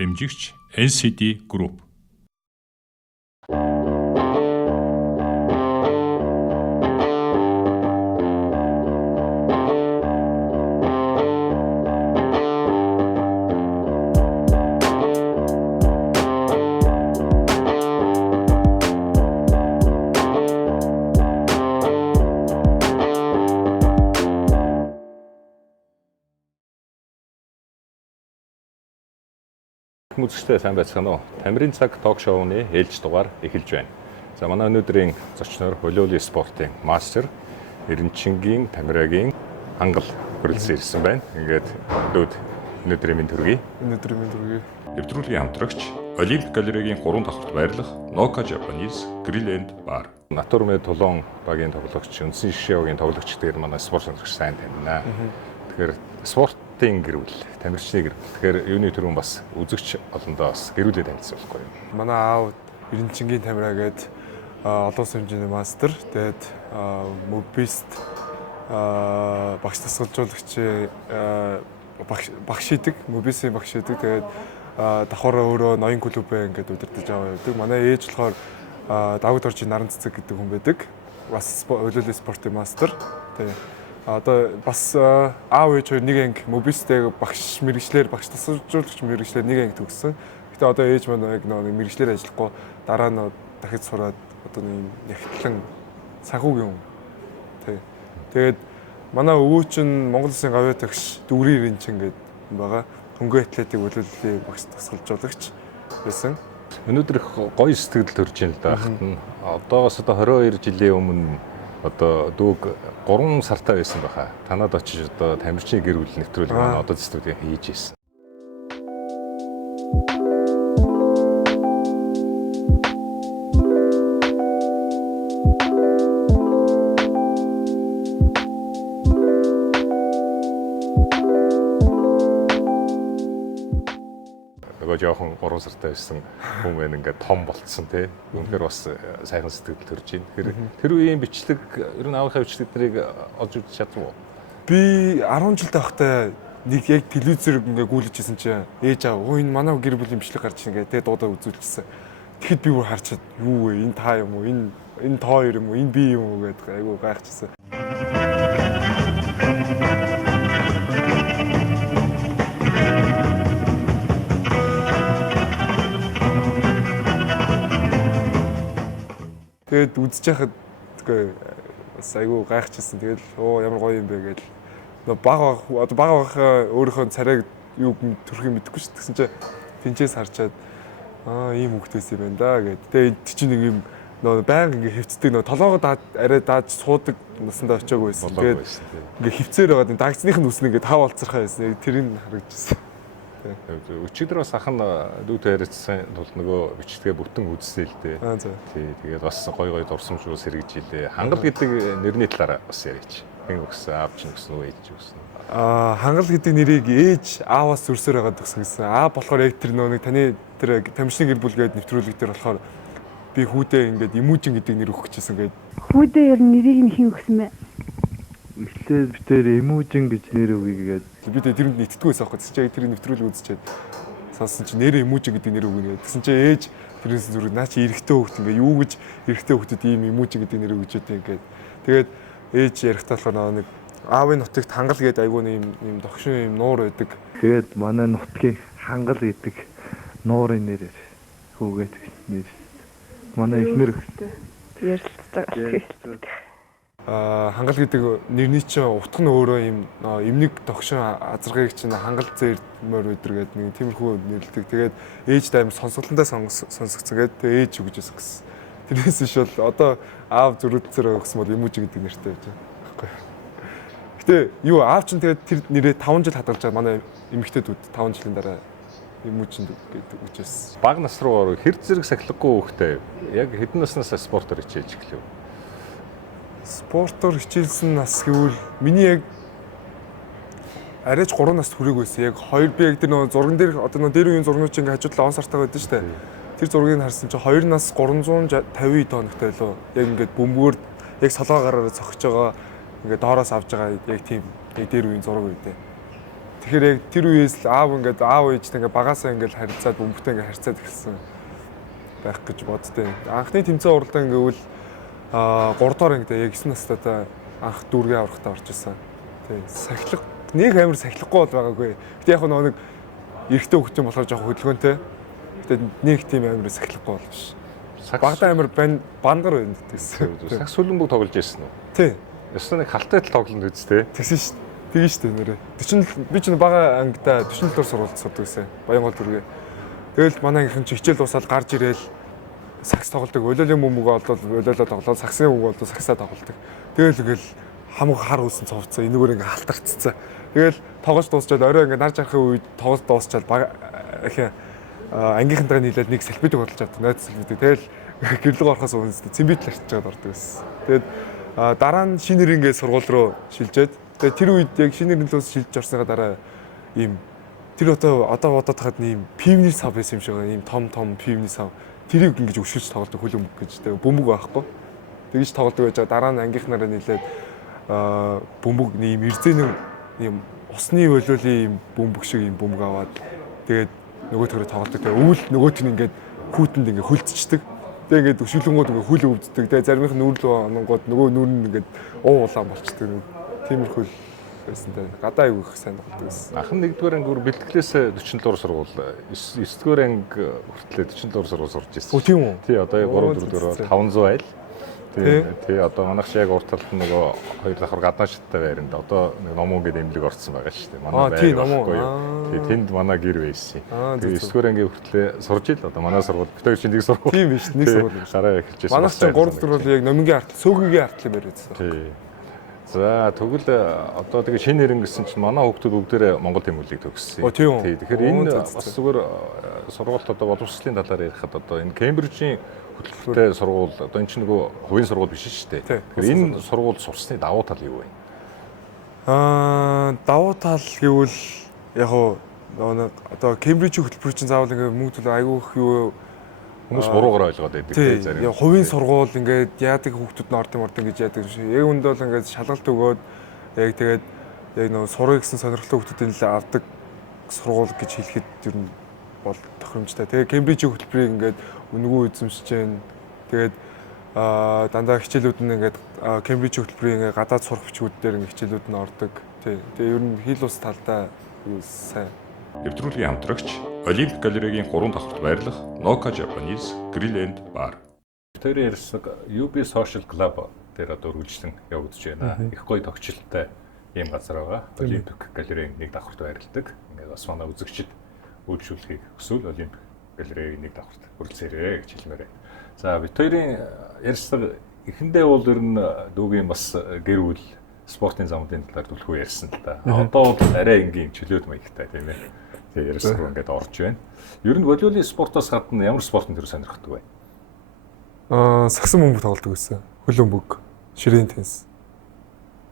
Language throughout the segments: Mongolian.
дэмжигч NCD Group. Үзэгчдээ сайн байцгаана уу? Тамирын цаг ток шоуны ээлж дугаар эхэлж байна. За манай өнөөдрийн зочноор Холиолын спортын мастер Эренчингийн Тамирагийн хангал хүрэлцэн ирсэн байна. Ингээд өнөөдрийн минь төргий. Нэвтрүүлгийн хамтрагч Олимпик галерегийн 3 давхарт байрлах Noka Japanese Grill and Bar. Натурмед Тулон багийн тоглогч, Үндсэн шишээгийн тоглогч дээр манай спорт сонирхогч сайн танина. Тэгэхээр спортын гэрүүл, тамирчны гэрүүл. Тэгэхээр юуны төрөн бас үзэгч олондоо бас гэрүүлээ танилцсан байхгүй юу? Манай аав Эренчингийн Тамира гээд олон улсын хэмжээний мастер. Тэгээд мобист багш тасгалжуулагч багш хийдэг, мобисийн багш хийдэг. Тэгээд давхар өөрөө ноён клубээ ингээд удирдах аваа явдаг. Манай ээж болохоор Давид Оржийн Наран цэцэг гэдэг хүн байдаг. Бас Холиолын спортын мастер. Тэгээд одоо бас аав ээж хоёр нэг анги мобистэй багш мэрэгчлэр багш тасгалжуулагч мэрэгчлэр нэг анги төгссөн. Гэтэ одоо ээж маань яг нэг мэрэгчлэр ажиллахгүй дараа нь дахиж сураад одоо нэг нягтлан санхүүгийн хүн. Тэгээд манай өвөө чинь Монгол Улсын гавьяа тагш Дүрийн Эренчин гэдэг байгаа. Хөнгөө атлетик Холиолын багш тасгалжуулагч байсан. Өнөөдөр гоё сэтгэл төрж байна л да хахад нь. Одоогоос одоо 22 жилийн өмнө одоо дүүг 3 сартаа байсан баха. Танад очиж одоо тамирчны гэрүүл нэвтрүүлэг манай одоо студийн хийж ирсэн. Жоохон 3 сартай байсан хүн байна ингээд том болцсон тий. Үнэхээр бас сайхан сэтгэл төрж байна. Тэгэхээр тэр үеийн бичлэг ер нь аавынхаа бичлэгдрийг олж үзэж чадсан уу? Би 10 жилдээ байхдаа нэг яг телевизээр ингээ гүйлж ирсэн чинь ээж аав энэ манай гэр бүлийн бичлэг гарч ингээ тэгээ дуудаа үзүүлчихсэн. Тэгэхэд би бүр харчаад юу вэ? Энэ та юм уу? Энэ тоо юм уу? Энэ би юм уу гэдэг айгу гайхчихсан. Тэгээд үзэж яхад бас айгүй гайхчихсан. Тэгэл ямар гоё юм бэ гээл. Бага өөрийнхөө царайг юу төрөх юм мэдэхгүй шүү. Тэгсэн чинь тэнцээс харчаад ийм хөвгтөөс юм байна да гэд. Тэгээд чинь нэг юм байнга ингээ хөвцдөг толоогоо арай дааж суудаг насандаа очиагүй байсан. Тэгээд ингээ хөвцээр байгаад дагцных нь үснэ ингээ тав болцорхоо байсан. Тэрийг харагдчихсан. Өчигдөр бас ахын дүүтэй ярилцсан тул нөгөө бичлэгээ бүтэн үзсэн л дээ. Тий, тэгээд бас гой дурсамж ус хэрэгжилээ. Хангал гэдэг нэрний талаар бас ярьж. Хэн өгсөн, аав чинь өгсөн үү, ээж чинь өгсөн. Хангал гэдэг нэрийг ээж ааваас зөрсөөр байгаа төгсөн гэсэн. Аав болохоор яг тэр нөгөө таны тэр тамирчны гэр бүл гэдэг нэвтрүүлэг дээр болохоор би хүүдээ ингээд Имүүжин гэдэг нэр өгөх гэжсэн гээд. Хүүдээ ер нь нэрийг нь хэн өгсөн бэ? Эхлээд би тэр Имүүжин гэж нэр өгье гээд. Би тэрэнд нэтгэдэггүй байсан аахгүй. Тэгсэн чинь тэр нэвтрүүлэг үзчихээд сонсон чинь нэр Имүүжин гэдэг нэр өгнө гээд. Тэгсэн чинь ээж тэрээс зүрх наа чи эрэгтэй хөвгт ингээ юу гэж эрэгтэй хөвгтөд ийм Имүүжин гэдэг нэр өгч өгдөө ингээд. Тэгээд ээж ярихдаа болохоор нэг аавын нутагт хангал гэдэг айгүй ийм догшин ийм нуур байдаг. Тэгээд манай нутгийн хангал гэдэг нуурын нэрээр хөөгээд нэр. Манай эхнэр ярилцдаг. Хангал гэдэг нэрний чинь утга нь өөрөө ийм эмнэг догшин азаргыг чинь хангал зээрмөр өдр гэдэг нэг тиймэрхүү нэрлэдэг. Тэгээд ээж дайм сонсголонтой сонсогцсон гэдэг тэгээд ээж өгчээсэн гэсэн. Тэрнээс биш бол одоо аав зөрүүлцээр өгсөн бол Имүүжин гэдэг нэртэй байж байгаа байхгүй. Гэтэ юу аав чинь тэгээд тэр нэрээ 5 жил хадгалж байгаа манай эмэгтэйдүүд 5 жилийн дараа Имүүжин гэдэг өгчээсэн. Бага нас руу хэр зэрэг сахилахгүй хөхтэй яг хэдэн наснаас спортоор хичээж эхлэв? Спортоор хичээлсэн нас гэвэл миний яг арайч 3 наст хүрээг байсан. Яг 2 би яг тэр нөгөө зурган дээр одоо нөгөө дээр үеийн зургнууд чинь ингээ хажуудлаа он сартаа байдаг шүү дээ. Тэр зургийг харсан чинь 2 нас 350 тоногтой лөө. Яг ингээд бөмбөгөөр яг солоо гараараа цогч байгаа. Ингээ доороос авж байгаа яг тийм яг дээр үеийн зураг үедээ. Тэгэхээр яг тэр үеэс л аав ээжтэй ингээд багасаа ингээд харилцаад бөмбөгтэй ингээд харьцаад эхэлсэн байх гэж боддтой. Анхны тэмцээн уралдаан гэвэл 3 дугаар ангид яг 9 настайдаа анх дүүргээ аврахтаа орж исэн. Тий. Сахилга нэг амар сахилахгүй бол байгаагүй. Гэтэ яг нэг эрэгтэй хөвгчэн болохоор жоох хөдөлгөөнтэй. Гэтэ нэг тийм амар сахилахгүй бол биш. Багада амар бангар байна гэсэн. Сакс хөлбөмбөг тоглож ирсэн үү? Тий. Ястаа нэг халтай тоглоно үсттэй. Тэгсэн шүү дээ. Тэгээ шүү дээ нэрээ. 40 би ч бага ангидаа 47 дор сургуульд сурдаг гэсэн. Баянгол дүргээ. Тэгэл манай ангийнхан ч хичээл дуусаад гарч ирээл сакс тоглодог. Олоолын бөмбөг олоод олоолоо тоглоод саксын бөмбөг олоод саксаа тоглодог. Тэгэл ингээл хамаг хар uuсан цовцсон. Энэгээр ингээ халтарцсан. Тэгэл тоглож дуусчаад орой ингээ нар жарахын үед тоглож дуусчаад их ангийнхантайгаа нийлээд нэг салбитыг бодлож авдаг. Найз салбитыг. Тэгэл гэрлэг орохоос өмнө цэмбит ларчж байгаа дурдаг байсан. Тэгэд дараа нь шинэ нэрнгээ сургууль руу шилжээд тэгээ тэр үед яг шинэ нэрнлөөс шилжиж орсныга дараа ийм тэр одоо бодоод хахад ийм пивний сав байсан юм шиг байгаа. Ийм том пивний сав. Тэрийг ингэж өшгөж тоглодог хөлбөмбөг гэж тэгээ бөмбөг байхгүй. Тэгж тоглодог байж байгаа. Дараа нь ангийнхнаараа нийлээд бөмбөг ийм эрзэнэ ийм усны болиолын ийм бөмбөг шиг ийм бөмбөг аваад тэгээд нөгөөтгөрөө тоглодог. Тэгээ өвөл нөгөөт нь ингээд хүүтэнд ингээд хөлцчихдэг. Тэгээ ингээд өшгөлөнгүүд ингээд хүл өвддөг. Тэгээ заримх нь нүүр рүү ононгууд нөгөө нүүр нь ингээд улаан болчдөг. Тиймэрхүү байсан дээ. Гадаа аяг их сайн тоглодог байсан. Анхан 1-р анги бэлтгэлээс 47-р сургууль 9-р анги хүртлээр 47-р сургууль сурж ирсэн. Өө тийм үү? Тий, одоо 3-4-р 500 айл. Тий, одоо манайх шиг яг урт талд нөгөө хоёр давхар гадаа шаттай байранд одоо нэг номоо гэдэг эмнэлэг орсон байгаа шүү дээ. Манай тий, номоо. Тий, тэнд манай гэр байсан. Тэгээ 9-р анги хүртлээр сурж ил одоо манай сургууль битэр чинь нэг сургууль. Тийм биш, нэг сургууль. Гараа эхэлж байсан. Манайх чинь 3-4 бол яг номингийн арт, сөөгийн артлын барьсан. Тий. За тэгвэл одоо тэгээ шинэ нэрэн гэсэн чинь манай хүүхдүүд бүгдээрээ Монгол тэмүүлгийг төгссөн. Тий. Тэгэхээр энэ бас зүгээр сургуульд одоо боловсролын талаар ярихад одоо энэ Кембрижийн хөтөлбөртэй сургууль одоо энэ чинь нөгөө хувийн сургууль биш шүү дээ. Тэгэхээр энэ сургуульд сурсны давуу тал юу вэ? Давуу тал гэвэл яг нэг одоо Кембрижийн хөтөлбөр чинь заавал ингээ мөнгө төлөө айгүйх юу Хүмүүс буруугаар ойлгоод байдаг тийм зарим. Хувийн сургууль ингээд яадаг хүүхдүүд нь ордон гэж яадаг шиг. Яг үндэ бол ингээд шалгалт өгөөд яг тэгээд яг нөгөө сурах гэсэн сонирхолтой хүүхдүүдийн л авдаг сургууль гэж хэлэхэд ер нь бол тохиромжтой. Тэгээд Кембрижийн хөтөлбөрийг ингээд үнгүү эзэмшиж जैन. Тэгээд дандаа хичээлүүд нь ингээд Кембрижийн хөтөлбөрийн ингээд гадаад сурах бичгүүд дээр ингээд хичээлүүд нь ордог. Тийм. Тэгээд ер нь хэл ус талдаа сайн. Нэвтрүүлгийн хамтрагч Олимп галерегийн 3 давхарт байрлах Noka Japanese Grill and Bar. Тэр ярьсан UB Social Club дээр одоо үргэлжлэн явагдаж байна. Их гоё тогтчлолтой ийм газар байгаа. Олимпик галерейн нэг давхарт байрладаг. Ингээд бас манай үзэгчид үйлчлүүлэхийг хүсвэл Олимп галерегийн нэг давхарт хүрэлцээрэй гэж хэлмээр байна. За бид хоёрын ярьсан эхэндээ бол ер нь дүүгийн бас гэр бүл спортын замуудын талаар түлхүү ярьсан л да. Одоо бол арай энгийн чөлөөт маягтай тийм ээ. Тэгээ ярьсан ингээд орж байна. Ер нь волейболын спортоос гадна ямар спортын төр сонирхдаг вэ? Сагсан бөмбөг тоглодог байсан. Хөл бөмбөг, ширээний теннис.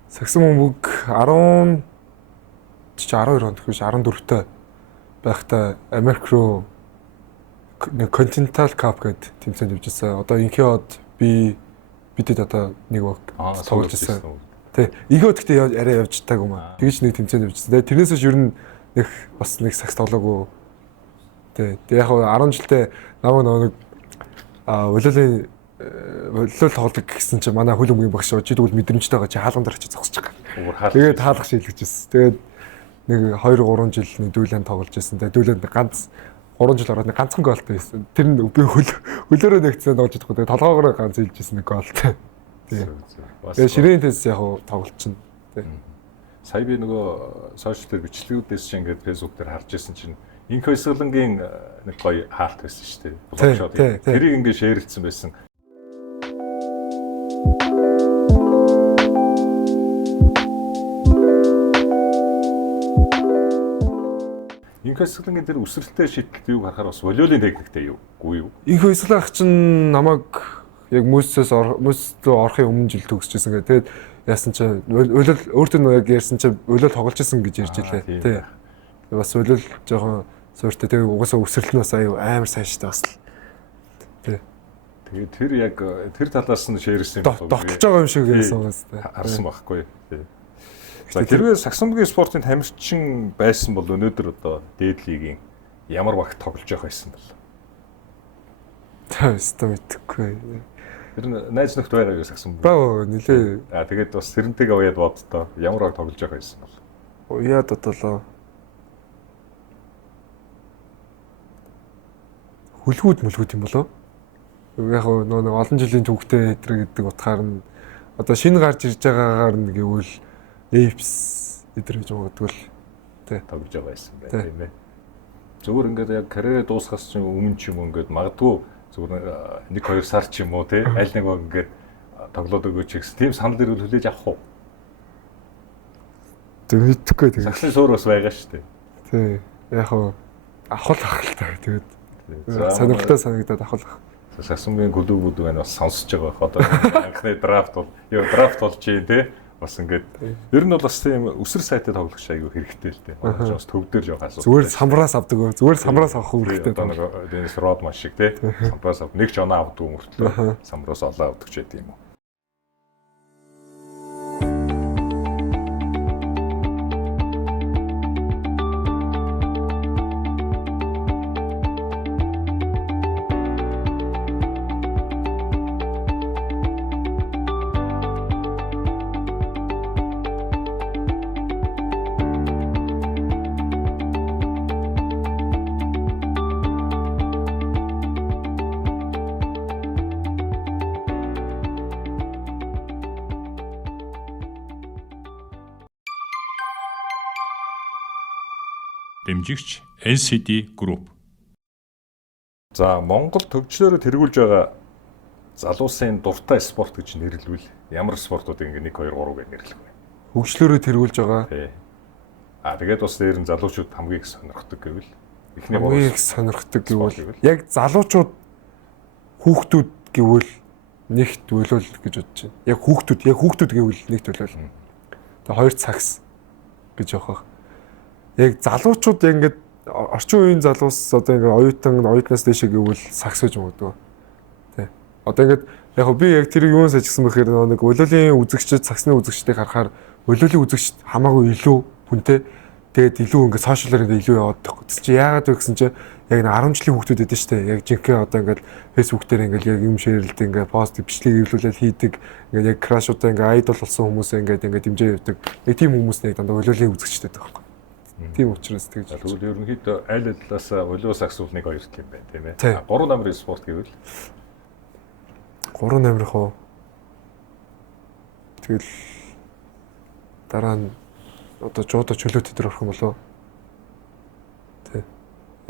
Сагсан бөмбөг 12 онд биш 14-т байхдаа Америк руу нэг Continental Cup гэдэг тэмцээнд явж байсан. Одоо инхиод бидэд одоо нэг тоглож байсан. Тэ инхиод гэхдээ арай явж таагүй маа. Тэгж нэг тэмцээнд явж байсан. Тэрнээс ч ер нь бас нэг сакс тоглоогүй. Тэ яг 10 жилдээ намайг нэг волейбол тоглох гэсэн чинь манай хөл өмгийн багш чи тэгвэл мэдрэмжтэй байгаа чи хаалган дээр очиж зогсож байгаа. Тэгээд хаалгах шилжиж байсан. Тэгээд нэг 2-3 жил нэг дүүлэн тоглож байсан. Тэгээд дүүлэн ганц 3 жил ороод нэг ганцхан гоолтой байсан. Тэр нь би хөлөөрөө нэгцэн тоглож чадахгүй. Тэгээд толгоогоор ганц хэлжсэн нэг гоолтой. Тэгээд ширээний теннис яг тоглолчин. Сая би нөгөө сошиал дээр бичлэгүүдээс чинь ингээд фэйсбүүк дээр харж ирсэн чинь инх өсгөлөнгийн нэг гоё хаалт байсан шүү дээ. Тэрийг ингээд шеэрлсэн байсан. Инх өсгөлөнгийн тэр үсрэлтэй шийдэлт юуг харахаар бас волейболын техниктэй юугүй юу? Инх өсгөлөн ах чинь намайг яг мөсөөс орохын өмнө жил төгсөжсэн гэх. Тэгээд яасан чи өөртөө яг ярьсан чи волейбол тоглож исэн гэж ярьж илээ. Тий. Бас волейбол жоохон сууртай. Тэгээ угаасаа өсрэлт нь бас амар сайн штэ бас. Тий. Тэгээ тэр яг тэр талаас нь шеэрсэн юм байна. Дотолж байгаа юм шиг байсан угаасаа. Харсан байхгүй. Тий. За хэрвээ сагсамдгийн спортын тамирчин байсан бол өнөөдөр одоо дээд лигийн ямар багт тоглож явах байсан бол? Тэстэ мэдхгүй. Тэр найз нөхд байгаа юу сагсамд? Баа нилээ. Тэгээд бас тэрнтэйгээ уяад боддоо ямар баг тоглож явах байсан бол? Уяад бодлоо. Хүлгүүд юм болоо. Яг нэг олон жилийн түүхтэй хэтрэг гэдэг утгаар нь одоо шинэ гарч ирж байгаагаар нь гэвэл Apes эдэр гэж магадгүй л тоглож байгаа байсан байх тийм ээ. Зүгээр ингээд яг карьераа дуусгахаас чинь өмнө ч юм ингээд магадгүй зүгээр 1-2 сар ч юм уу тий аль нэг баг ингээд тоглоод өгөөч гэсэн тийм санал ирвэл хүлээж авах уу? Тэг мэдхгүй тэгээ. Сагсны суур бас байгаа шүү дээ. Тий. Яг авах л таа. Тэгээд сонирхолтой санагдаад авах. Сагсамгийн клубүүд байна бас сонсож байгаа бах. Одоо анхны драфт болж юм тий. Бас ингээд ер нь бол бас тийм өсөр сайтай тоглох аягүй хэрэгтэй л дээ. Бас төв дээр жоо асуу. Зүгээр самбраас авдаг уу? Зүгээр самбраас авах хэрэгтэй. Одоо нэг Денис Родман шиг тий. Самбраас авах. Нэг ч оноо авдаг юм мөртлөө самбраас олоо авдаг ч гэдэг юм уу. Дэмжигч NCD Group. За Монгол төвчлөөрөө тэргүүлж байгаа залуусын дуртай спорт гэж нэрлэвэл ямар спортуудыг ингээ 1 2 3 гэж нэрлэх вэ? Хөгжлөөрөө тэргүүлж байгаа. Тий. Тэгээд бас дээр нь залуучууд хамгийн их сонирхдаг гэвэл эхний хамгийн их сонирхдаг гэвэл яг залуучууд хүүхдүүд гэвэл нэгт төлөөл гэж бодож байна. Яг хүүхдүүд гэвэл нэгт төлөөл. Тэгээ хоёр цагс гэж явах. Яг залуучууд ингээд орчин үеийн залуус одоо ингээд оюутнаас дэше гэвэл сагс гэж магадгүй. Тэ. Одоо ингээд яг би яг тэр юунаас ажигсан бэхээр нэг өлөөлийн үзэгчд сагсны үзэгчдийг харахаар өлөөлийн үзэгчд хамаагүй илүү хүнтэй тэгээд илүү ингээд сошиалаар ингээд илүү яваад тахгүй. Чи яагаад вэ гэсэн чи яг 10 жилийн хүүхдүүд байдаг шүү дээ. Яг жинхэнэ одоо ингээд фэйсбુક дээр ингээд яг юм шеэрлдэг ингээд пост бичлэг ирлүүлээд хийдэг. Ингээд яг крашуудаа ингээд айдол болсон хүмүүсээ ингээд дэмжээ явдаг. Яг тийм хүмүүс нэг дандаа өлөөлийн үзэгчтэй байдаг. Тийм учраас тэгж. Тэгвэл ерөнхийдөө аль талаас өлөө сагсуул 1 2 юм байна тийм ээ. 3 номерын спорт гэвэл 3 номерх уу. Тэгэл дараа нь одоо жуудо чөлөө тетэр орох юм болоо. Тэ.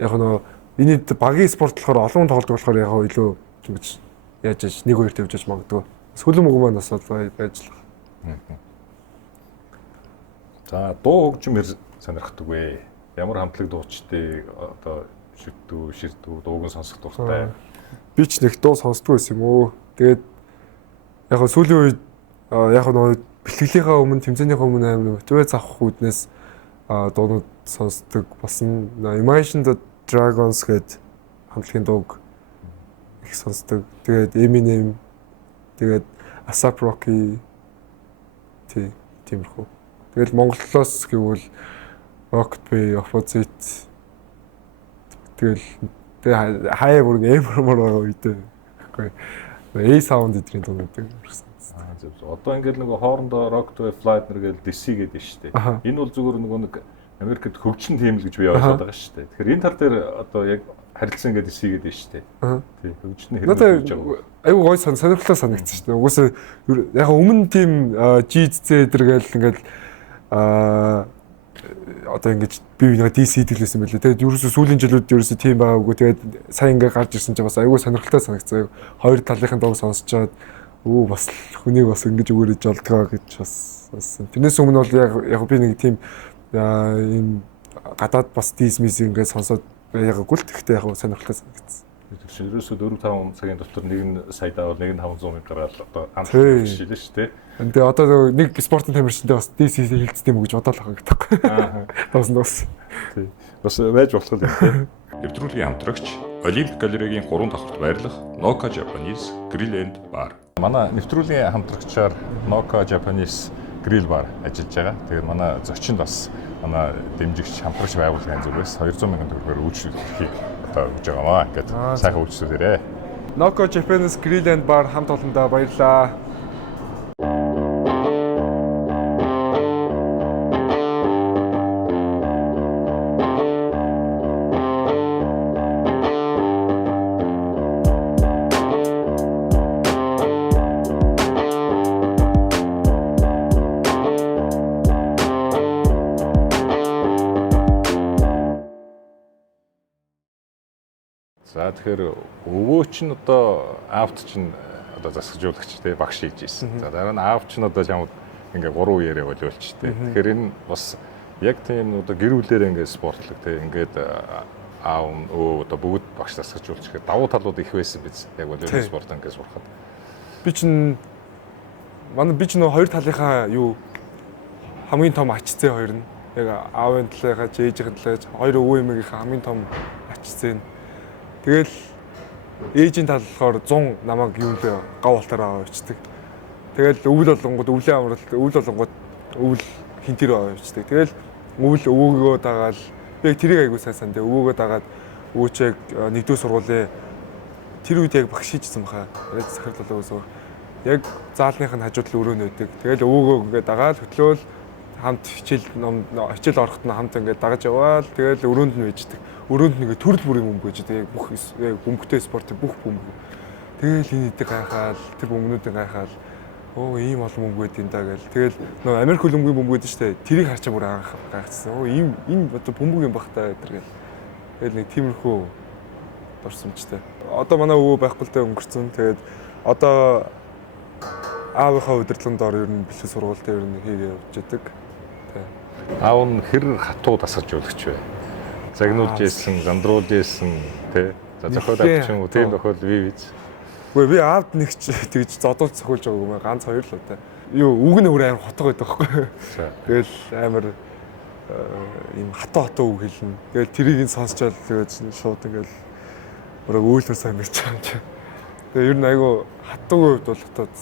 Яг нөө энэ багийн спорт болохоор олон тоглолт болохоор яг илүү ингэж яаж 1 2 тавьж яж магадгүй. Сүлэн мөг маань бас ажиллах. За дуу хөгжим сонирхдаг вэ? Ямар хамтлаг дуучдыг одоо ширдүү дууг сонсох дуртай. Би ч нэг дуу сонсдог байсан юм уу. Тэгээд яг сүүлийн үед яг нөө бэлтгэлийнхаа өмнө тэмцээнийхээ өмнө амар мотивац авах үүднээс дуунууд сонсдог болсон. Imagine the Dragons гэдэг хамтлагийн дууг их сонсдог. Тэгээд Eminem тэгээд ASAP Rocky тиймэрхүү. Тэгэл Монголоос гэвэл Rocket Bay, Opposite тэгэл хаяа бүр эмэр байгаа үедээ. Тэгэхгүй. A-Sound эдрийн дуунуудыг өрсөн. Одоо ингээд нэг хоорондоо Rocket Bay, Flightner гэдэг DC гэдэг шүү дээ. Энэ бол зүгээр нэг Америкт хөгжлөн тийм л гэж би ойлгоод байгаа шүү дээ. Тэгэхээр энэ тал дээр одоо яг харилцан гэдэг DC гэдэг шүү дээ. Тий, хөгжлөн хэрэгжиж байгаа. Айгуу гой сонирхолтой санагдсан шүү дээ. Угсаа яг өмнө тийм GZ эдэргээл ингээд одоо ингэж би нэг DC дэлгэсэн байлээ. Тэгээд ерөөсөө сүүлийн жилүүд ерөөсөө тийм байгаагүй. Тэгээд сайн ингээ гарч ирсэн чинь бас аюул сонирхолтой санагцсан. Хоёр талынхын дуу сонсчоод бас хүнийг бас ингэж өгөөрэй жолдгоо гэж бас тэрнээс өмнө бол яг би нэг тийм ийм гадаад бас дисмис ингээ сонсоод байгаагүй л тэгтээ яг сонирхолтой санагдсан. Тэгэхээр ерөөсөө 4-5 цагийн дотор нэг нь саядаа бол нэг нь 500 м гараад одоо амжилт шилээ шүү дээ. Тэгээ одоо нэг спортын тамирчинтай бас DC хэлцдэг юм гэж бодоод байгаа гэдэг. Дуус. Тий. Бас байж болох юм тий. Нэвтрүүлгийн хамтрагч Олимп галерегийн 3 давхарт байрлах Noka Japanese Grill and Bar. Манай нэвтрүүлгийн хамтрагчаар Noka Japanese грил бар ажиллаж байгаа. Тэгээд манай зочинд бас манай дэмжигч хамтрагч байгууллагын зүгээс 200 мянган төгрөгөөр үйлчлүүлэхийг одоо өгж байгаамаа. Ингээд сайхан үйлчлүүлээрэй. Noco Japanese Grill and Bar хамт олондоо баярлаа. За тэгэхээр өвөө чинь одоо аавт чинь одоо засагжуулагч те багш хийж ирсэн. За дараа нь аав чинь одоо чамд ингээ 3 үеэрээ болиулч те. Тэгэхээр энэ бас яг тийм одоо гэр бүлээр ингээ спортлог те ингээд аав өвөө одоо бүгд багш засагжуулагч гэдэг давуу талууд их байсан биз. Яг волейбол спорт ингээ сурахад. Би чинь нөө хоёр талынхаа юу хамгийн том ачцээ хоёр нь. Яг аавын талынхаа ээжийн талаас хоёр өвөө эмээгийнхээ хамгийн том ачцээ нь. Тэгэл ээжийн тал болохоор 100 намайг юунд гав алтаараа авчдаг. Тэгэл өвөл болгонгод өвлийн амралт өвөл хинтэр авчдаг. Тэгэл өвөл өвөөгөө дагаал би тэрийг айгуу сайн дээ. Өвөөгөө дагаад өвөөчээг 1-р сургуулийн тэр үед яг багш хийжсэн баха. Тэгээд захирлал өвөөсөө яг заалных нь хажууд л өрөөнд өгдөг. Тэгэл өвөөгөө ингээд дагаал хөтлөөл хамт хичээл орохт нь хамт ингээд дагаж яваал тэгэл өрөөнд нь байждаг. Өрөөнд нэг төрөл бүрийн бөмбөг гэж яг бүх яг бөмбөгтэй спортын бүх бөмбөг. Тэгэл энэ хэдийг гайхаал тэр бөмбөгнүүдийг гайхаал ийм олон бөмбөг байд энэ даа гэл. Тэгэл нөө Америк хөлбөмбөгийн бөмбөг гэдэг штэ тэрийг харчаа бүр анх гайхчихсан. Энэ одоо бөмбөг юм бах та гэдэг гэл. Тэгэл нэг тиймэрхүү дурсамжтай. Одоо манай өвөө байхгүй л дээ өнгөрцөн. Тэгээд одоо аавынхаа удирдлагын доор ер нь бэлтгэл сургуультай ер нь хийгээ явж байдаг. Аав нь хэр хатуу дасгалжуулагч вэ? Загнуулж ийсэн, зандруулж ийсэн тий. За зохиол авч юм уу? Тийм тохиол бий биз. Үгүй би аавд нэг тэгж зодуулж цохиулж байгаа юм ганц хоёр л удаа. Юу үг нь өөр амар хотго байдаг байхгүй. Тэгэл амар ийм хатуу үг хэлнэ. Тэгэл тэрийг нь сонсчоод тэгээд шууд ингээл өөрөө үйлдэл сайн ярьж байгаа юм чи. Тэгээ ер нь айгу хатуугийн хувьд бол хатууд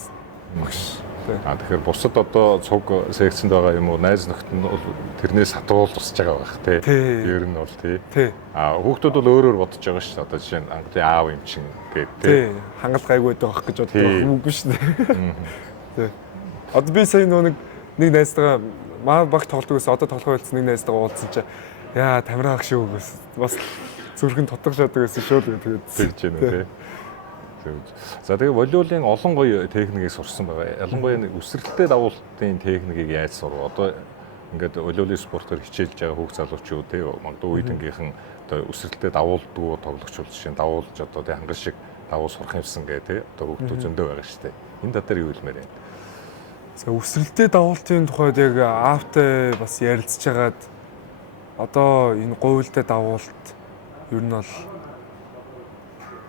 багш. Тэгэхээр бусад одоо цуг секцэнд байгаа юм уу найз нөхд нь бол тэрнээс хатуул тусч байгаа байх тий. Ер нь бол тий. Хүүхдүүд бол өөрөөр бодож байгаа шүү дээ. Одоо жишээ нь англи аав юм чин гэдэг тий. Хангалт гайгүй байдаг байх гэж боддог юм үгүй шүү дээ. Тий. Одоо би сая нэг найзтайгаа маа баг тоглодог гэсэн одоо тоглох байлцсан нэг найзтайгаа уулзсан чи яа тамираа ах шүү гэсэн. Бас зүрхэн тутагшаадаг гэсэн шүү дээ. Тэгээд тэгж байна тий. За тэгээ волейболын олон гоё техникийг сурсан байгаа. Ялангуяа үсрэлттэй давуултын техникийг яаж сурв? Одоо ингээд волейболын спортоор хичээлж байгаа хүүхд залуучууд тий магадгүй үеийнхийнхэн одоо үсрэлттэй давуулдгүй тоглогч бол жишээ нь давуулж одоо тий хангас шиг давуу сурах юмсан гэ тий одоо хүүхдүүд зөндөө байгаа шүү дээ. Энэ татар юу хэлмээр байна? За үсрэлттэй давуултын тухайд яг аавтай бас ярилцж хагаад одоо энэ говьлтэй давуулт ер нь бол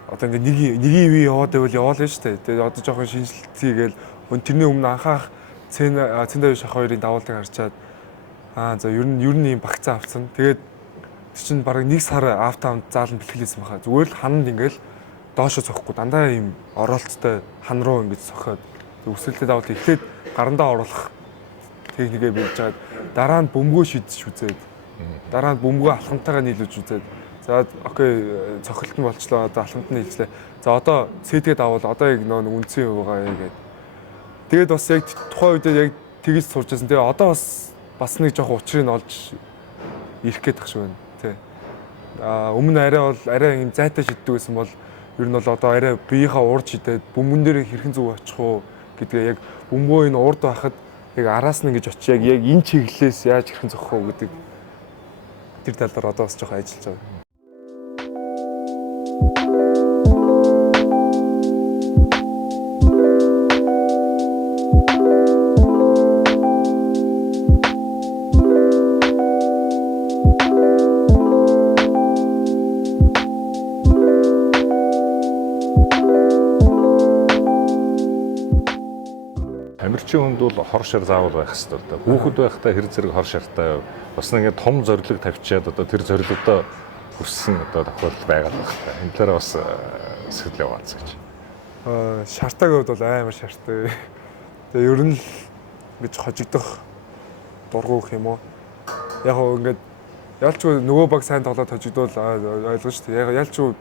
одоо ингээ нэг ив яваад байвал яваал шүү дээ. Тэгээд одоо жоохон шинжилт хийгээл тэрний өмнө анхаах цэндэ шах хоёрын давуултыг харчаад за ер нь ийм багцаа авцсан. Тэгээд тэр чинь бараг 1 сар аавтаа заалан бэлтгэлээсэн баха. Зүгээр л хананд ингээл доошо цохгүй дандаа ийм оролцтой хан руу ингэж цохоод үсрэлтэй давуулт эхлээд гарандаа оруулах техникээ бийж чаад дараа нь бөмбөгөө шидэж үзээд дараа нь бөмбөгөө алхамтайгаа нийлүүлж үзээд за окей цохилт нь болчлоо одоо алхамт нь хэлжлээ. За одоо сэтгээ давуул одоо яг нэг үндсэн юм байгаа гэдэг. Тэгээд бас яг тухайн үед яг тэгж сурч байсан. Тэгээ одоо бас нэг жоох учрыг олж ирэх гээд тах шиг байна. Тэ. Өмнө арай юм зайтай шиддэг байсан бол ер нь бол одоо арай биеийнхаа урд шидээд бөмбөн дээр хэрхэн зүг очих уу гэдгээ яг бөмбөө энэ урд байхад яг араас нь ингэж очиж яг энэ чиглэлээс яаж хэрхэн зогсох уу гэдэг тэр талаар одоо бас жоох ажиллаж байгаа. Амирчин хүнд бол хор шар заавал байх хэрэгтэй л да. Хүүхэд байхдаа хэр зэрэг хор шартай бас нэг том зорилго тавьчаад одоо тэр зорилгодоо хүрсэн одоо тохиолдол байгаа л байна. Энэ талаар бас сэтгэл яваалц гэж. Шартаг хувьд бол амар шартай. Тэгээ ер нь ингэж хожигдох дургу гэх юм уу. Яг хөө ингээд ялчгүй нөгөө баг сайн тоглоод хожигдвол ойлгож шүү дээ. Яг ялчгүй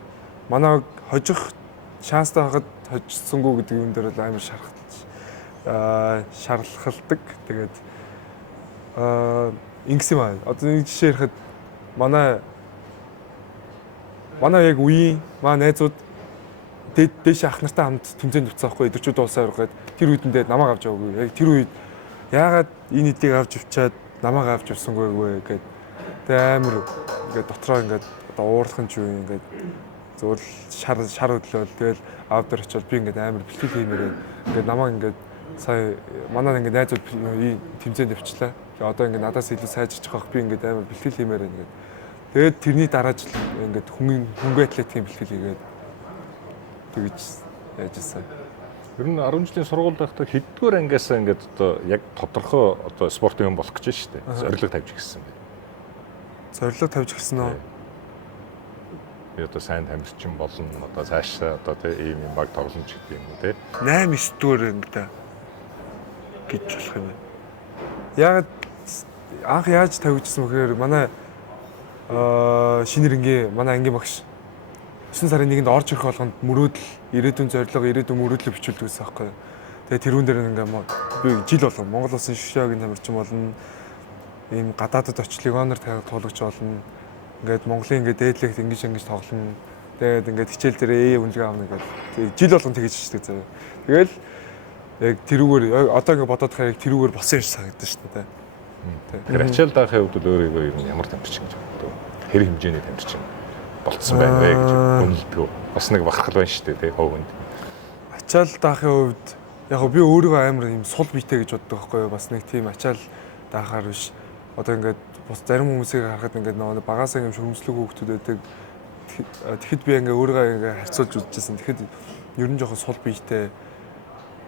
манай хожих шанстай хахад хожсонгүй гэдэг юм дээр амар шарлахалдаг. Тэгээд ингэс юм аа. Одоо нэг жишээ ярихад манай яг үеийн найзууд дээш ах нартай хамт тэмцээнд авцсан байхгүй эдэрчүүд дуусаар гээд тэр үедэндээ намайг авч яваагүй. Яг тэр үед яагаад энэ эдийг авч авчаад намайг авч явсангүй гээд тэгээ амар ингээд дотроо ингээд одоо уурлахын ч үе ингээд зөвл шар хөдлөөл тэгэл аавдар очивол би ингээд амар бэлтгэл хиймээрээ ингээд намайг ингээд сая манай ингээд найзууд тэмцээнд авчлаа. Тэгээ одоо ингээд надаас илүү сайжирч байгаа би ингээд амар бэлтгэл хиймээрээ ингээд тэгээд тэрний дараа жил ингээд хөнгө атлетикийн бэлтгэл хийгээд тэгж яажсан. Ер нь 10 жилийн сургууль байхдаа хэддүгээр ангиас ингээд одоо яг тодорхой одоо спортын юм болох гэж байна шүү дээ. Зорилго тавьж гисэн бай. Зорилго тавьж гисэн үү? Би одоо сайн тамирчин болно. Одоо цаашаа одоо тийм юм баг тоглоно ч гэдэг юм уу те. 8 9 дүүр ингээд гэж болох юм байна. Яг анх яаж тавьжсэн бэхээр манай шинэрэнгийн манай ангийн багш 9 сарын 1-нд орж ирэх болгонд мөрөөдөл ирээдүйн зорилго ирээдүйн мөрөөдлөө бичүүлдэг гэсэн байхгүй. Тэгээ тэрүүн дээр ингээ би жил болгон Монгол Улсын шишээгийн тамирчин болно. Ийм гадаадд очиж легоноор туулагч болно. Ингээд Монголын ингээ дээдлэгт ингэж тоглоно. Тэгээд ингээд хичээл дээр үнэлгээ авна гэдэг. Жил болгон тэгэж шиждэг заяа. Тэгэл яг тэрүүгээр одоо ингээ бодоод хаяг тэрүүгээр болсон юм санагдаж шүү дээ. Тэгэхээр ачаал даахын хувьд өөрийгөө ер нь ямар тамирчин гэж боддог? Хэр хэмжээний тамирчин болцсон байна вэ гэж үнэлдэг. Бас нэг бахархал байна шүү дээ, ховгонд. Ачаал даахын хувьд яг би өөрийгөө амар юм сул биетэй гэж боддог байхгүй юу? Бас нэг тийм ачаал даахаар биш. Одоо ингээд бас зарим хүмүүсийг харахад ингээд нөгөө багасаа юм шөрөмжлөг хүүхдүүд байдаг. Тэгэхэд би ингээ өөрийгөө ингээ харьцуулж үзчихсэн. Тэгэхэд ер нь жоохон сул биетэй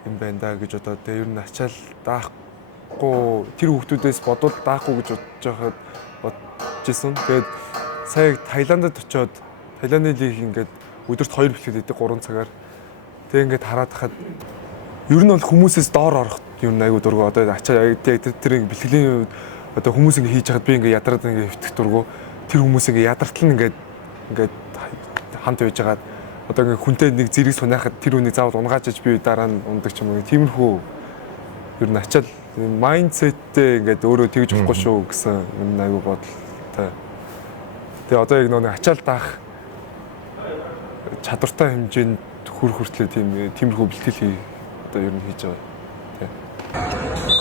юм байна да гэж бодоод тэгээ ер нь ачаал даахгүй тэр хүүхдүүдээс бодвол даахгүй гэж бодож ирсэн. Тэгээд сая Таиландд очиод Таиландын лиг ингээд өдөрт 2 бэлтгэл хийдэг 3 цагаар. Тэгээ ингээд хараад хахад ер нь бол хүмүүсээс доор орох юм айгуу дургу одоо ачаа тэр бэлтгэлийн одоо хүмүүс ингээд хийж хахад би ингээд ядраад ингээд хөвтөх дургу тэр хүмүүс ингээд ядартал ингээд хамт байж байгаад одоо ингээд хүнтэй нэг зэрэг сунаахад тэр үнийг заавал унгаачиж би дараа нь ундаг ч юм уу тиймэрхүү ер нь ачаал майндсеттэй ингээд өөрөө тэгж болохгүй шүү гэсэн юм айгуу бодолтой. Тэгээ одоо яг нэг ачаал даах чадвартай хэмжээнд хүртлээ тиймэрхүү бэлтгэл хий одоо ер нь хийж байгаа.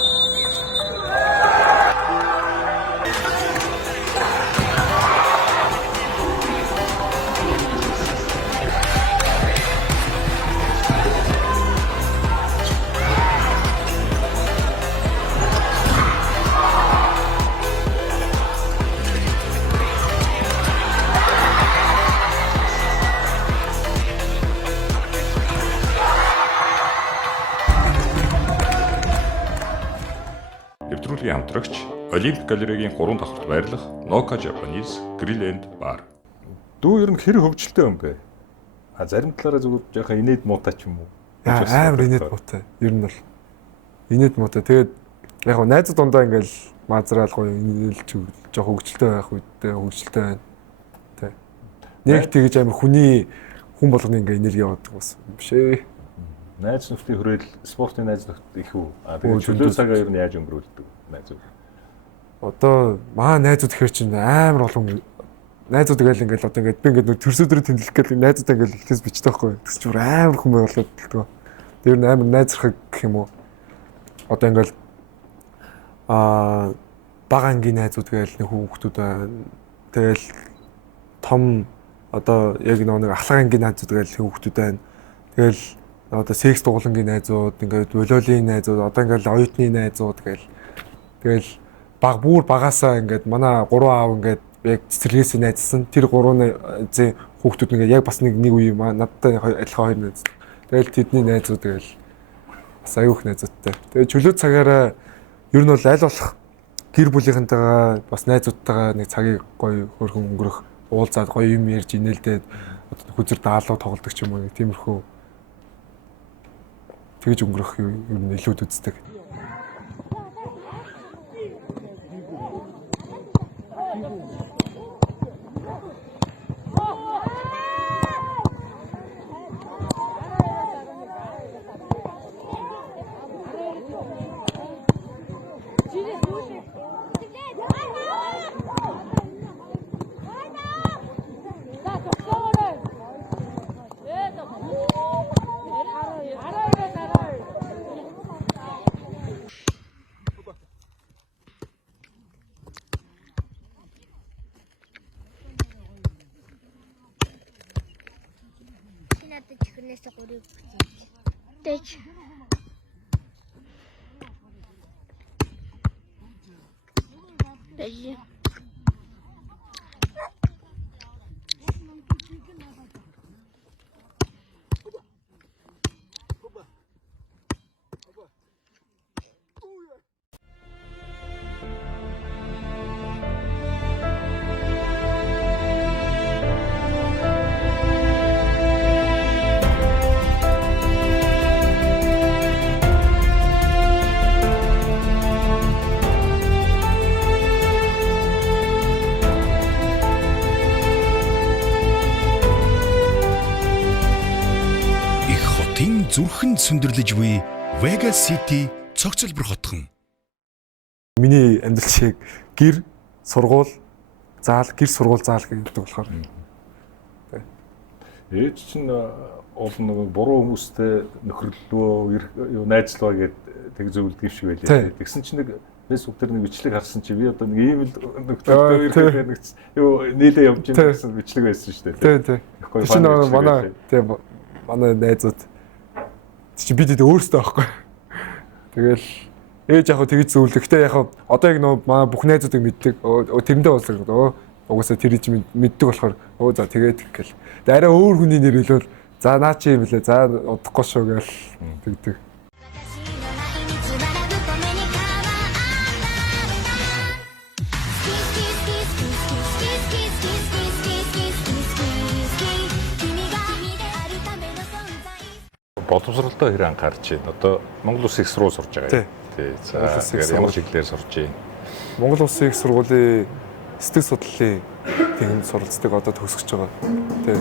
Нэвтрүүлгийн хамтрагч Олимпик галерегийн 3 давхарт байрлах Noka Japanese Grill and Bar. Дүү ер нь хэр хөвгчлээ юм бэ? Зарим талаараа зүгээр жоохон инээд муутай ч юм уу? Амар инээд муутай. Ер нь бол инээд муутай. Тэгээд яг найзууд дундаа ингээл мазраал гоё инээлж жоохон хөвгчлээ байх үедээ хөвгчлээ байна. Тэ. Нэг тэгж амар хүн болгоны ингээ энерги яваадаг бас биш ээ. Найз нөхдийн хүрээлэл спортын найз нөхд их үү? Тэгээд чөлөө цагаа ер нь яаж өнгөрүүлдэг найзууд? Одоо маа найзууд ихэр чинь амар олон найзууд ингээл одоо ингээд би ингээд нэг төрсөдрөө тэмдэглэх гэдэг найзуудаа ингээл ихлээс бичдэг байхгүй. Тэс чүр амар хүн болоод тэлдэг. Тэр нь амар найзрах гэх юм уу? Одоо ингээл бага ангийн найзууд гээл нэг хүүхдүүд байна. Тэгэл том одоо яг нэг ахлах ангийн найзууд гээл хүүхдүүд байна. Тэгэл одоо секс дугуулангийн найзууд ингээд волейболын найзууд одоо ингээд оюутны найзууд тэгэл бүр багасаа ингээд манай 3 аав ингээд яг цэцэрлэгээс найзсан тэр 3 зэн хүүхдүүд ингээд яг бас нэг үе надтай адилхан 2 найз. Тэгэл тэдний найзууд тэгэл бас аюух найзуудтай. Тэгээ чөлөө цагаараа ер нь бол аль болох гэр бүлийнхэнтэйгээ бас найзуудтайгаа нэг цагийг гоё хөрхөн өнгөрөх уулзаад гоё юм ярьж инээлдээд хүзэр даалуу тоглодог ч юм уу тиймэрхүү тэгж өнгөрөх юм илүү үздэг. чихэрнээс 3-ыг дэч. Дэч. Зүрхэнд сүндэрлэж буй Vegas City цогцлбор хотхон. Миний амьдрал шиг гэр сургууль заал гэдэг болохоор. Ээж чинь уул нэг буруу хүмүүстэй нөхөрлөлөө юу найзлаа гэдэг тэг зөвлөдөг юм шиг байлээ. Тэгсэн чинь нэг Facebook дээр нэг бичлэг харсан чи би одоо нэг ийм л нөхдөдөө ирэхээр нэг юу нийлээ явж байгаа гэсэн бичлэг байсан шүү дээ. Тий. Чи нэг манай найзууд чи бид өөрсдөө аахгүй. Тэгэл ээж яг тэгж зөвлөв. Гэтэ яг одоо яг нөө манай бүх найзуудыг мэддэг. Тэрэндээ уулзах. Угаасаа тэр ич мэддэг болохоор за тэгээд гэл. Тэгээ арай өөр хүний нэр хэлвэл за наа чи юм лээ. За удахгүй шүү гэл тэгдэг. Боловсролтой хэрэг анхаарч байна. Одоо Монгол Улсын их сургууль сурж байгаа юм. Тий. За ямар чиглэлээр сурж байна? Монгол Улсын их сургуулийн сэтгэл судлалын тэгм суралцдаг одоо төгсөж байгаа. Тий.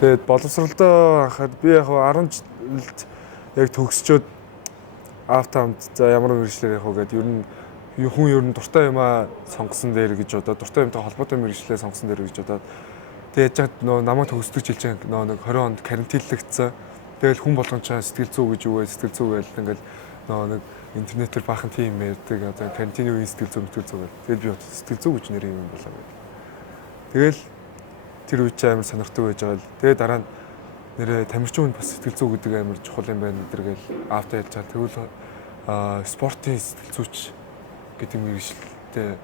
Тэгээд боловсролтой анхаад би яг 10 жилд яг төгсчөөд автомт за ямар мэргэжлэр яг гээд ер нь дуртай юмаа сонгосон дээр гэж одоо дуртай юмтай холбоотой мэргэжлээ сонгосон дээр гэж одоо тэгээд яг намайг төгсдөг жилийн нэг 20 онд карантинлагдсан. Тэгэл хүн болгон ч сэтгэл зүй гэж юу вэ? Сэтгэл зүй байл ингээл нэг интернетээр баахан тийм ярьдаг. Одоо карантины үеийн сэтгэл зүй. Тэгэл би сэтгэл зүй гэж нэр юм болоо гэдэг. Тэгэл тэр үе чи амар сонирхдаг байж байгаа л. Тэгээ дараа нь нэрээ тамирчин хүн бас сэтгэл зүй гэдэг амар чухал юм байна гэдэг л автаа ялж байгаа. Тэгвэл спортын сэтгэл зүйч гэдэг мэргэжилтэй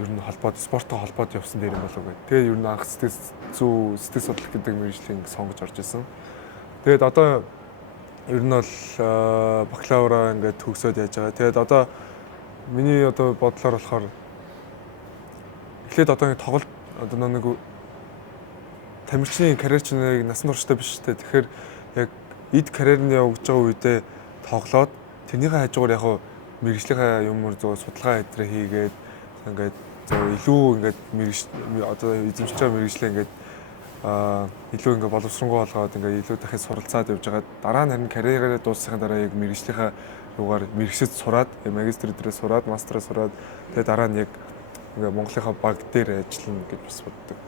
ер нь спорттой холбоод явсан дээр юм болоо гэдэг. Тэгээ ер нь анх сэтгэл судлал гэдэг мэргэжлийг сонгож орж исэн. Тэгээд одоо ер нь бол бакалавра ингээд төгсөөд яаж байгаа. Тэгээд одоо миний одоо бодлоор болохоор эхлээд одоо нэг тоглолт одоо нэг тамирчны карьер чинь насан туршдаа биш үү. Тэгэхээр яг эд карьерны явж байгаа үедээ тоглоод тэрнийхээ хажуугаар яг мэргэжлийнхаа юмор зөө судалгаа хэдрээ хийгээд ингээд илүү ингээд одоо эзэмшиж байгаа мэргэжлээ ингээд илүү ингээ боловсронгуй болгоод ингээ илүү дахин суралцаад явж байгаа. Дараа нь харин карьераа дуусгахын дараа яг мэргэжлийнхаа юугаар мэргэжэд сураад, магистр дээрээ сураад, мастраа сураад тэгээ дараа нь яг ингээ Монголынхаа баг дээр ажиллана гэж бас боддог.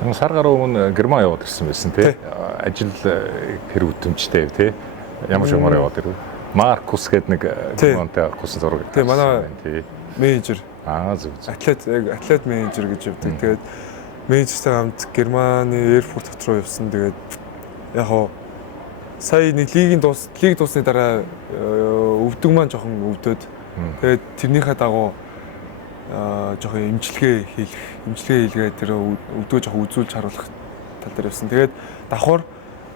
Санаа сар гаруй өмнө Герман яваад ирсэн байсан тий. Ажил хэр үтэмжтэй тий. Ямар ч юмар яваад ирв. Маркус гэдэг нэг Германтай гусан зураг. Тий манай менежер. Зөв. Атлет менежер гэж явдаг. Тэгээд менежертэй хамт Германы Эрфурт хот руу явсан. Тэгээд яг сая нэг лиг дуусны дараа өвдөг маань жоохон өвдөд. Тэгээд тэрнийхээ дагуу жоохон имчилгээ хийлгээ тэр өвдөө жоохон үзүүлж харуулах тал дээр явсан. Тэгээд давхар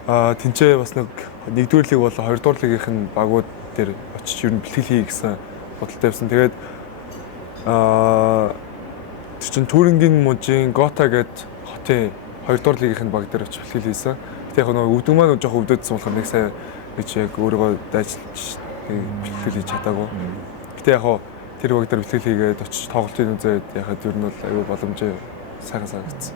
тэнцээ бас нэгдүгээр лиг бол хоёрдугаар лигийнх нь багууд дээр очиж ер нь бэлтгэл хий гэсэн бодолтой явсан. Тэгээд тэр чин Турингийн мужийн Гота гэдэг хотын хоёрдугаар лигийнх нь баг дээр очиж бэлтгэл хийсэн. Гэтэ яг өвдөг маань жоохон өвдөөдсөн болохоор нэг сая гэж яг өөрийгөө дайжилж бэлтгэл хийж чадаагүй. Гэтэ яг тэр баг дээр бэлтгэл хийгээд очиж тоглолтын үзээд яхад ер нь бол аюу боломжтой сайхан санагдсан.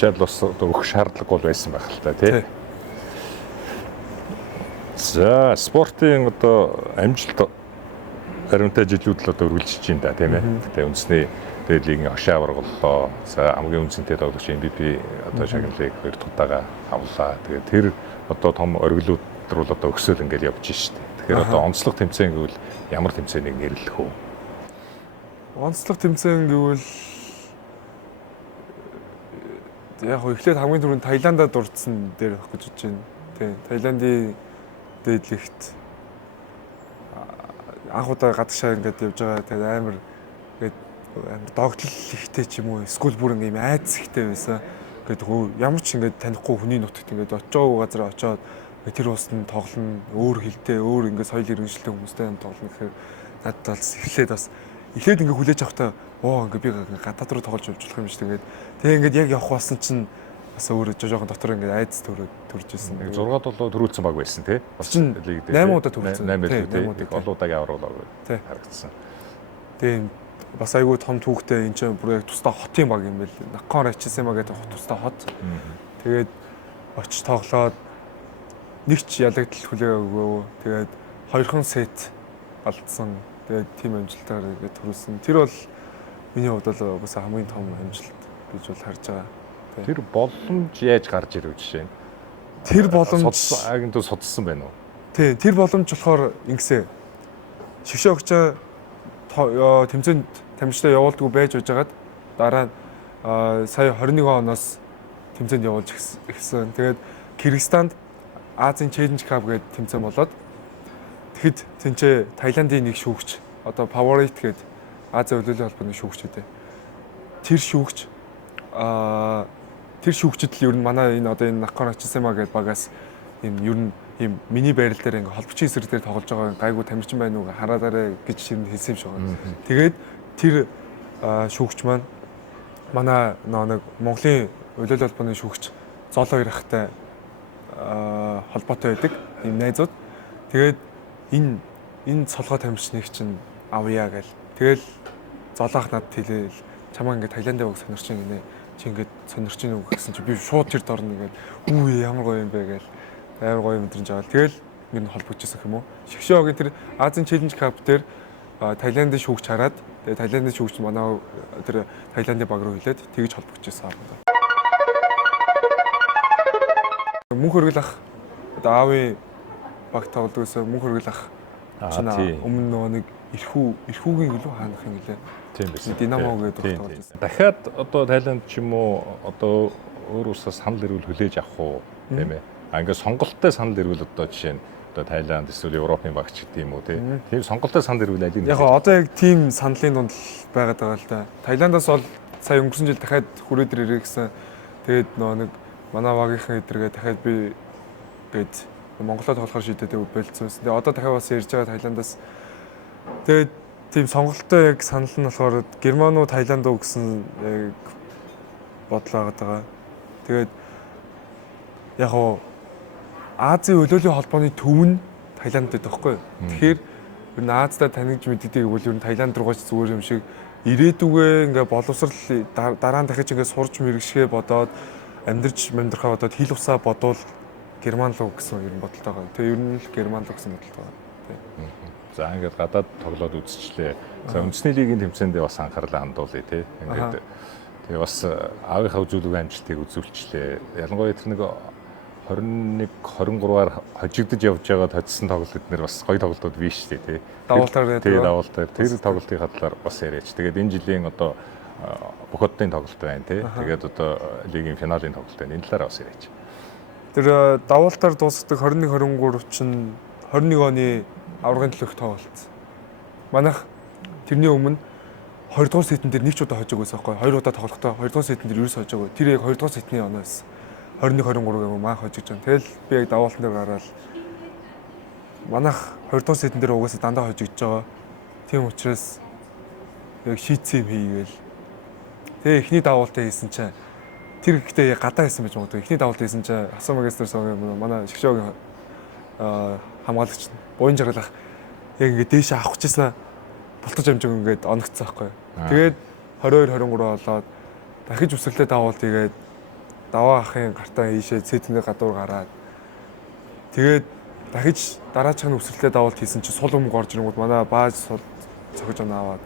Чад бас өгөх шаардлагагүй байсан байх л та тий. За спортын одоо амжилт хариунтай жилүүд л одоо үргэлжлэж байна да тийм ээ. Тэгээ үндэсний дээд лигийн хашаа аваргаллаа. За хамгийн үнцэнтэй тоглогч MVP одоо шагналыг 2 дахь удаага авлаа. Тэгээ тэр одоо том оргилууд руу л одоо өсөөл ингээд явж штэ. Тэгэхээр одоо онцлог тэмцээн гэвэл ямар тэмцээнийг нэрлэх вэ? Онцлог тэмцээн гэвэл яг эхлээд хамгийн түрүүнд Таиландад дурдсан дээр авах гэж бодож байна. Тий. Таиландын дээдлэгт анх удаа гадагшаа ингээд явж байгаа. Тэгээд амар догтлол ихтэй ч юм уу эсвэл бүр ингээд айц ихтэй байсан. Ингээд ямар ч ингээд танихгүй хүний нутагт ингээд очиж байгаа газар очиод тэр улсад тоглоно, өөр хилтэй, өөр ингээд соёл иргэншилтэй хүмүүстэй тоглоно гэхээр надад бас эхлээд ингээд хүлээж авахдаа ингээд би гадаад руу тоглож явж болох юм шиг тэгээд ингээд яг явах болсон чинь бас өөрөө жоохон дотор ингээд айц төрж ирсэн. 6 долоо төрүүлсэн баг байсан тий. Бас 8 удаа төрүүлсэн. 8 удаагийн аврал харагдсан. Тийм бас айгүй том түүхтэй энэ чинь бүр яг тусдаа хотын баг юм байл. Наккон Рачисима гэдэг тусдаа хот. Тэгээд очиж тоглоод нэг ч ялагдал хүлээгээгүй. Тэгээд 2хан сет алдсан. Тэгээд тим амжилтаар ингээд төрүүлсэн. Тэр бол миний хувьд бол бас хамгийн том амжилт гэж бол харж байгаа. Тэр боломж яаж гарч ирв жишээ нь? Тэр боломж агентууд судалсан байна уу? Тий, тэр боломж болохоор ингэсэн. Шигшээ огч тэмцээнд тамирчтай явуулдаггүй байж байжгаад дараа нь сая 21 оноос тэмцээнд явуулж ирсэн. Тэгээд Кыргызстанд Азийн Challenge Cup гэдэг тэмцээн болоод тэгэхэд тэнцээ Таиландын нэг шүүгч одоо Favorite гэдэг Азийн хөлөөллийн холбооны шүүгч үү. Тэр шүүгчд л ер нь манай энэ одоо энэ Nakon Rachisiма гэдэг багаас энэ ер нь ийм миний байрал дээр ингээ холбогчийн эсрэг дээр тоглож байгаа гайгүй тамирчин байна уу хараарай гэж ширнэ хэлсэн юм шиг байна. Тэгээд тэр шүүгч маань манай нэг Монголын хөлөөллийн холбооны шүүгч Зол хоёр ахтай холбоотой байдаг ийм найзууд. Тэгээд энэ цолгой тамирчныг чинь авъя гээл. Тэгэл золоох надад хэлээл чамаа ингээ Таиландын баг сонирчин гинэ. Чи ингээ сонирчин үг гэсэн чи би шууд тэр дорно гээл. Үгүй ямар гоё юм бэ гээл. Амар гоё мэдрэмж аваад тэгэл ингэ холбогдчихсан юм уу. Шигшөөгийн тэр Азийн Challenge Cup дээр Таиландын шүүгч хараад тэгээ Таиландын шүүгч манай тэр Таиландын баг руу хилээд тэгж холбогдчихсан юм. Мөнх хөргөл ах одоо аавын баг тоглодгоос мөнх хөргөл ах өмнө нэг эрхүүгийн илүү хаанах юм гэлээ. Тийм байсан. Динамо гэдэг тоглож байсан. Дахиад одоо Таиланд ч юм уу одоо өөр улсаас санал ирүүл хүлээж авах уу тийм ээ. Ингээд сонголттой санал ирүүл одоо жишээ нь одоо Таиланд эсвэл Европын багч гэдэг юм уу тийм сонголттой санал ирүүл аль нь? Яг одоо яг тийм саналын дунд байгаад байгаа л да. Таиландаас бол сая өнгөрсөн жил дахиад хүрээд ирээ гэсэн. Тэгээд нэг манай багийнхан эдэргээ дахиад би гээд Монголоо тоглохоор шийдээд болцсон. Тэгээд одоо дахиад бас ярьж байгаа Таиландаас. Тэгээд тийм сонголттой яг санал нь болохоор Герман уу Таиланд уу гэсэн яг бодлоо байгаа. Тэгээд яг Азийн хөлөөллийн холбооны төв нь Таиланд гэдэг байхгүй юу? Тэгэхээр ер нь Азтай танигж мэддэг гэвэл ер нь Таиланд руугаач зүгээр юм шиг ирээдүгээ ингээ боловсрал дараа нь дахиж ингээ сурж мэрэгшгээ бодоод амьдрахаа бодоод хил усаа бодвол Герман руу гэсэн ер нь бодолтой байгаа. Тэгээ ер нь л Герман руу гэсэн бодолтой байгаа. За ингээд гадаад тоглоод үзчихлээ. За үндэсний лигийн тэмцээндээ бас анхаарлаа хандуулъя тий. Ингээд тэгээ бас аавынхаа үзүүлэг амжилтыг үзүүлчихлээ. Ялангуяа тэр нэг 21-23-аар хожигдож явж байгаа тоцсон тоглолтууд нэр бас гоё тоглолтууд биш шүү дээ тий. Давуултаар тэр тоглолтын хадлаар бас яриач. Тэгээд энэ жилийн одоо бүх хотын тоглолт байна тий. Тэгээд одоо лигийн финалийн тоглолт байна. Энэ талаар бас яриач. Тэр давуултаар дуусгадаг 21-23 чинь 21 оны аврагын төлөөх тоглолт. Манайх тэрний өмнө 2 дугаар сетэн дээр нэг ч удаа хожиг байсан байхгүй. 2 удаа тоглохдоо 2 дугаар сетэн дээр ерөөс хожиг. Тэр яг 2 дугаар сетний оноо байсан. 21-23 гэмээр маань хожиж байгаа. Тэгэл би яг давуултан дээр гараад манайх 2 дугаар сетэн дээр угаасаа дандаа хожигдж байгаа. Тийм учраас яг шийдсэн юм хийгээл. Тэгээ эхний давуултаа хийсэн чинь тэр ихтэй гадаа хийсэн байж магадгүй. Эхний давуултаа хийсэн чинь Асуу магистрс манай Шигшөөгийн хамгаалагч буян жаргалах яг ингээд дээшээ авах гэжсэн болтож амжиг ингээд оногцсон байхгүй. Тэгээд 22-23 болоод дахиж үсгэлээ давуулт игээд даваа ахын гартаа ийшээ цэтний гадуур гараад тэгээд дахиж дараачих нь үсгэлээ давуулт хийсэн чинь сул өмг орж ирэнгүүт манай бааж сул цогж оноо аваад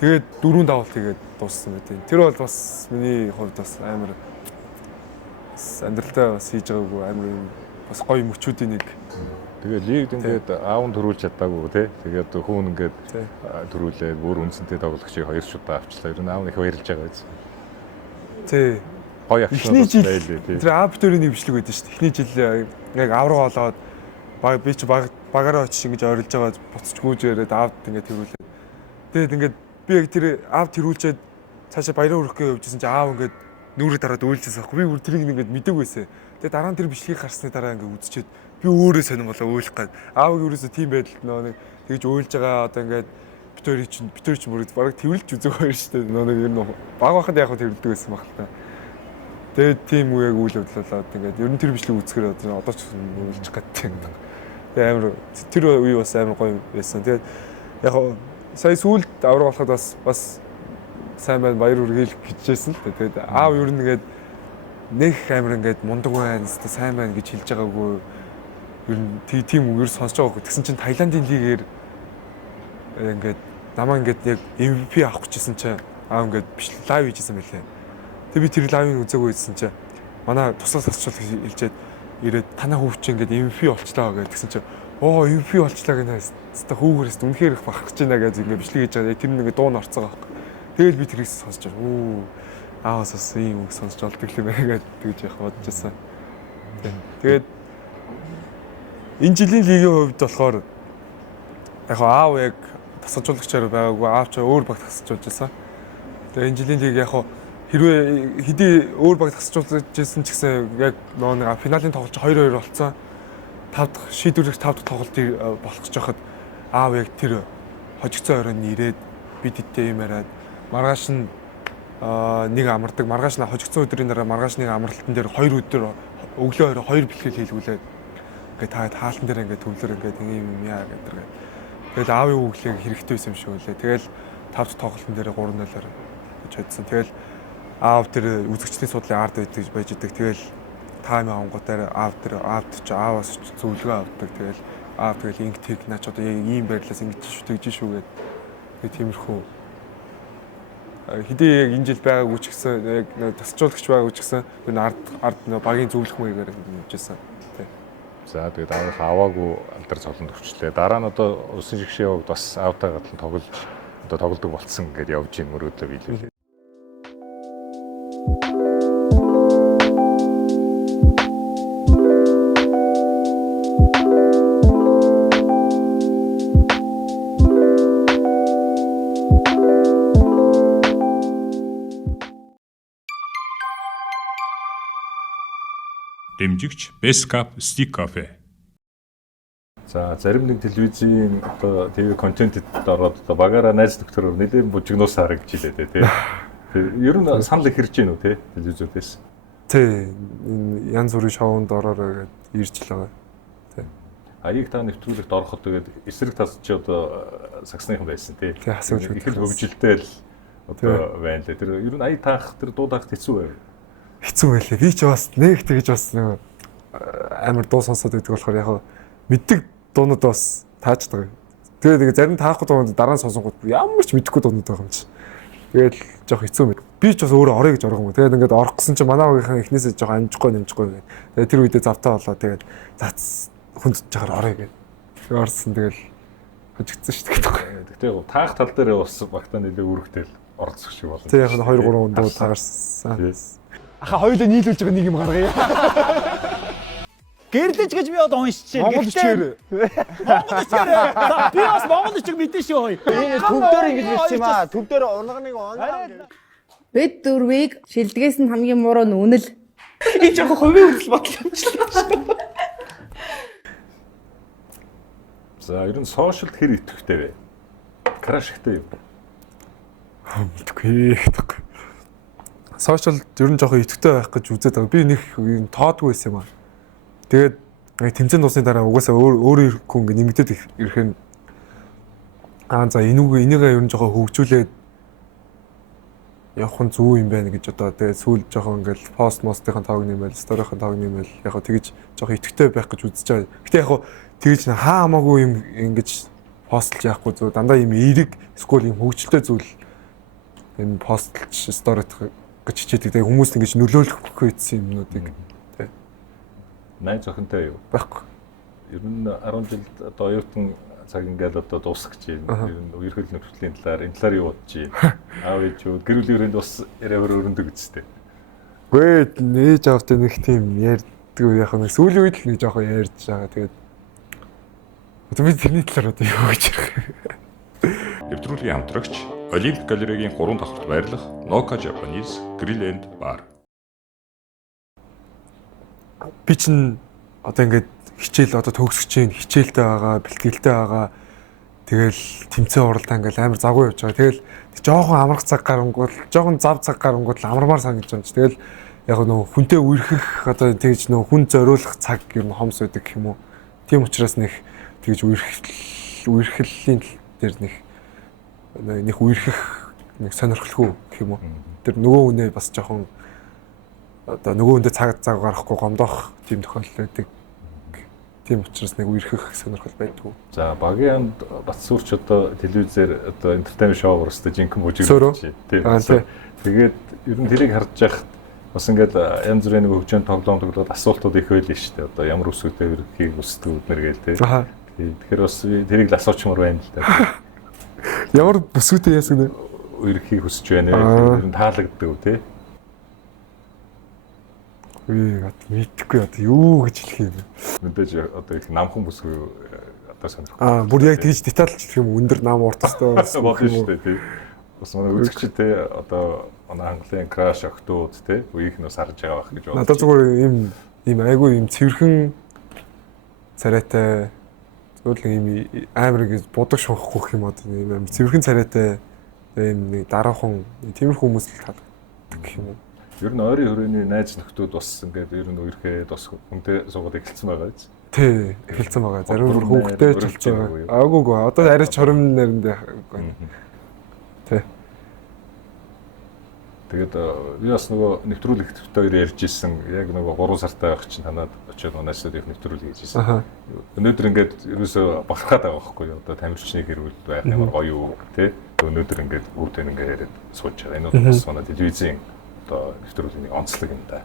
тэгээд 4 давуулт хийгээд дууссан байт. Тэр бол бас миний хувьд бас амар амьдралтай бас хийж байгаагүй амар бас гоё мөчүүдийн нэг. Тэгээ лигд ингээд аав нь төрүүлж чадаагүй тий. Тэгээд хүүн ингээд төрүүлээд бүр үнцэнтэй тоглогчийг 2 шудаа авчлаа. Ер нь аав их баярлж байгаа биз. Тий. Гоё Эхний жил байлээ тий. тэр аав төрийн нэвшлэг байдаг шүү дээ. Эхний жил яг аав руу олоод би чи багаараа очиж ингэж ойрлж байгаа буцаж гүйжээрээд аавд ингээд тэрүүлээ. Тэгээд ингээд би яг тэр аав тэрүүлчээд цаашаа баяраа өргөхөө явжсэн чи аав ингээд нүрээ дараад уйлжсэн байхгүй. Би бүр тэрийг ингээд мэдээгүй байсан. Тэгээд дараа нь тэр бичлэгийг харсны дараа ингээд үзчихэд би өөрөө сонирхолоо уйлах гээд аавыг ерөөсөө тийм байдалд нэг тэгж уйлж байгаа одоо ингээд битүүр чинь бүр бараг тэрвэлж үзэх хоёр шүү дээ. Нэг ер нь баг байхад яг тэрвэлдэг байсан баг л та. Тэгээд тийм үеийг үйл явдлаад ингээд ер нь тэр бичлэг үзэхээр одоо ч уйлж гадтай юм. Тэгээд амар тэр үе бас амар гоё байсан. Тэгээд яг сая сүүлд авраг болоход бас сайн байна баяр хүргээл гэжсэн л дээ. Тэгээд аав ер нь ингээд нэг амар ингээд мундаг байна, сайн байна гэж хэлж байгаагүй. Ер нь тийм үгээр сонсож байгааг. Тэгсэн чинь Таиландын лигээр ингээд намаа ингээд яг MVP авах гэжсэн чинь аав ингээд биш лайв хийжсэн байлээ. Тэг би тэр лайвыг үзээгүй байсан чинь манай туслах сасчлал хэлжээд ирээд танаа хүүв чинь ингээд MVP болчлаа гэсэн чинь MVP болчлаа гэнэ. Хэвээ хүүгээрээс үнэхээр их бахарч байна гэж ингээд бичлэг хийж байгаа. Тэр нэг дуу нарцгаа байхгүй. Тэгэл би тэрийг сонсож байгаа. Ааваас бас ийм үг сонсож олдог юм байна гэж яг бодож байсан. Тэгээд энэ жилийн лигийн хувьд болохоор яг аав яг тасалжуулагчаар байгаагүй аав ч өөр баг тасалжуулж байсан. Тэгээд энэ жилийн лиг яг хэрвээ хэдий өөр баг тасалжуулж байсан ч гэсэн яг нэг финалийн тоглолт 2-2 болцсон. 5 дахь шийдвэрлэх 5 дахь тоглолтыг болох гэж байхад аав яг тэр хожигцсон оройн ирээд бид хэдтэй юм яриад маргааш нь нэг амардаг маргааш нь хожигдсон өдрийн дараа маргааш нэг амралтан дээр 2 өдөр өглөө 2 бэлтгэл хийлгүүлээд ингээд таалтан дээр ингээд төвлөр ингээд юм яа гэдэг. Тэгэл аавын үглийг хэрэгтэй байсан юм шиг үлээ. Тэгэл 5 дахь тоглолтын дээр 3-0-оор гэж бодсон. Тэгэл аав тэр үзэгчдийн судлалын ард байж идэг. Тэгэл таймын авангуудаар аавд ч ааваас зөвлөгөө авдаг. Тэгэл аав тэгэл инг тэг наач одоо яг ийм байдлаас ингэж шүү тэгж шүү гэдэг. Тэгээ тиймэрхүү хэдий яг энэ жил байгаагүй ч гэсэн яг тасалжуулагч байгаагүй ч гэсэн энэ ард багийн зөвлөх маягаар хийжсэн. За тэгээд аавынх аваагүй алдар цолонд өвчлээ. Дараа нь одоо усан шигшээ хувьд бас аавтай гадна тоглож одоо тоглодог болцсон гэдээ явж ийн мөрөөдөө биелүүлээ. Дэмжигч Best Cup Stick Cafe. За зарим нэг телевизийн одоо ТV контентэд ороод одоо багаараа найз доктор нэлээд бужигнуусаар гэж хэлээ тий. Ер нь санал их ирж гэнэ үү тий телевизүүдээс. Тий янз бүрийн шоунд ороорой гэж ирж л байгаа. Тий. Аяг та нэвтрүүлэгт ороход тэгээд эсрэг тас чи одоо сагсныхан байсан тий. Тий асууж их л хөвгөлтэй л одоо байна лээ. Тэр ер нь аяг таах тэр дуудахт хэцүү байв. Хэцүү байлээ. Би ч бас нэг тэгж бас нэг амар дуу сонсоод байдаг болохоор яг мэддэг дуунууд бас тааждаг. Тэгээд зарим таахгүй дуунууд дараа нь сонсонгууд ямар ч мэдэхгүй дуунууд байгаа юм чи. Тэгээд жоох хэцүү мэд. Би ч бас өөрөө орё гэж орох юм. Тэгээд ингээд орох гэсэн чинь манай уугийнхан эхнээсээ жоох амжихгүй нэмжихгүй. Тэгээд тэр үедээ завтаа болоо. Тэгээд зац хүндж жагаар орё гэдэг. Тэгээд орсон тэгэл хожигдсон шүү дээ. Тэгтээ таах тал дээр бас багтаа нэлээ үргэлтэл оролцох шиг болно. Тэгээд яг 2-3 дуу таарсан. Аха хоёулаа нийлүүлж байгаа нэг юм гаргая. Гэрлэж гэж би одоо уншиж байна. Монгол хичээр. Монгол хичээр. Би бас монгол хичээг мэдэн шүү. Энэ төвдөр ингэж бичсэн юм аа. Төвдөр унагныг оноо. Бэд дөрвийг шилдгээс нь хамгийн мууруу нь үнэл. Энэ жоохон хувийн хөдөл бодол амжилтлаа шүү. За ер нь сошиалд хэр идэвхтэй вэ? Краш ихтэй юм. Мэдгүй. Сошиал ер нь жоохон идэвхтэй байх гэж үзээд байгаа. Би нэг тоодгүй байсан юм аа. Тэгээд тэмцээн дуусны дараа угаасаа өөр хүн ингэ нэмэгдээд ирэх нь за энийгээ ер нь жоохон хөгжүүлээд явах нь зөв юм байна гэж одоо тэгээд сүүл жоохон ингээл пост мостын тоог нэмэл, сторийн тоог нэмэл яг тэгж жоохон идэвхтэй байх гэж үзэж байгаа. Гэтэ яг тэгж хаа хамаагүй юм ингэж постлж яахгүй зөв дандаа юм эерэг эсвэл юм хөгжөлтэй зүйл энэ постлж сторит гэж хичээдэг. Тэгээд хүмүүс ингэж нөлөөлөх гэсэн юмнуудыг найз охинтой юу? Байхгүй. Ер нь 10 жилд одоо оюутан цаг ингээд одоо дуусгах гэж байна. Ер нь үерхэл нөхцөлийн талаар энэ талаар юу бодож байна? Аав ээж юу гэр бүлийн хүрээнд бас яриа өрөөндөг үстэй. Гүй нээж авахтай нэг тийм ярьдгүй яг нэг сүүлийн үед л нэг жоохон ярьж байгаа. Тэгээд одоо би тэрний талаар одоо юу гэж ярих вэ? Нэвтрүүлгийн хамтрагч Олимпик галерегийн 3 давхарт байрлах Noka Japanese Grill and Bar. Би чинь одоо ингээд хичээл одоо төгсөж чинь хичээлтэй байгаа, бэлтгэлтэй байгаа. Тэгэл тэмцээн уралдаа ингээд амар завгүй явж байгаа. Тэгэл жоохон амрах цаг гарангуул, жоохон зав цаг гарангуул амармаар санагдаж байна ч. Тэгэл яг нөгөө хүнтэй үерхэх одоо тэгж нөгөө хүн зориулах цаг юм хомс байдаг гэх юм уу. Тийм учраас нэг тэгж үерхлийн дээр нэг үерхэх нэг сонирхолгүй гэх юм уу. Тэр нөгөө хүнээ бас жоохон одоо нөгөө хүндээ цаг гаргахгүй гомдоох тийм тохиолдол байдаг. Тийм учраас нэг үерхэх сонирхол байдгүй. За багийн анд Батсүрч одоо телевизээр одоо entertainment show урстай жинхэнэ бүжиглэж байна. Тэгээд ер нь тэрийг харж байхад бас ингээд янз бүрийн нэг хөгжөөнд тоглоомд асуултууд их байлээ шүү дээ. Одоо ямар үсгүүтэй өрхийг өсдөг үднэр гээл те. Тэгэхээр бас тэрийг л асуучмаар байна л да. Ямар бүсгүүтэй яасан бэ? Өрхийг өсөж байна. Ер нь таалагддаг үү те. Мэдхгүй одоо юу гэж хэлэх юм бэ? Мэдээж одоо их намхан бүсгүй одоо сонирхол. Бүр яг тэгж детальч хэлэх юм өндөр нам уртастай болох шүү дээ тий. Бас манай үзэгчд те одоо манай Английн краш октод те үеийнх нь бас харж байгаа байх гэж бодлоо. Надад зүгээр ийм айгүй ийм цэвэрхэн царайтай зөвлөн ийм амар ингэж будаг шунхах юм одоо ийм амар цэвэрхэн царайтай ийм нэг дараахан тиймэрхүү хүмүүс л таалагддаг гэх юм уу. Ер нь ойрын хүрээний найз нөхдүүд бас ингээд ер нь үерхэд бас хүнтэй суугаад эхэлсэн байгаа биз? Тий, эхэлсэн байгаа. Зарим хүүхдээ ч болсон байгаа. Аагүй одоо арай чором наринд байна. Тий. Тэгээд би бас нөгөө нэвтрүүлэг төвтэй хоёр ярьж ирсэн. Яг нөгөө 3 сартай байх чинь танаад очиод манайсад их нэвтрүүлэг хийж ирсэн. Өнөөдөр ингээд ерөөсөө бахархаад байгаа байхгүй юу? Одоо тамирчны гэр бүл байх ямар гоё юу тий? Өнөөдөр ингээд бүгдээ ингээд яриад сууж байгаа. Энэ бас манай телевизийн одоо нэвтрүүлгийн онцлог юм да.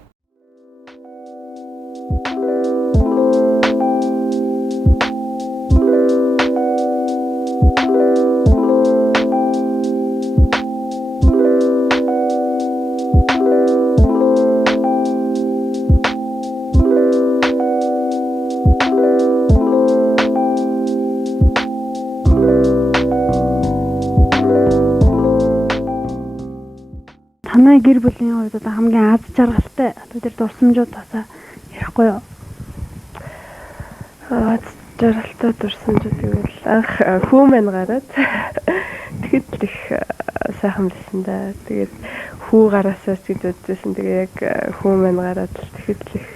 Танай гэр бүлийн хувьд одоо хамгийн аз жаргалтай одоо тэр дурсамжууд басаа ярихгүй юу? Аз жаргалтай дурсамжууд гэвэл анх хүүмэн гараад тэгэхэд л их сайхан байсан да. Тэгээд хүү гараасаа ч гэж бодсон. Тэгээ яг хүүмэн гараад л тэгэхэд л их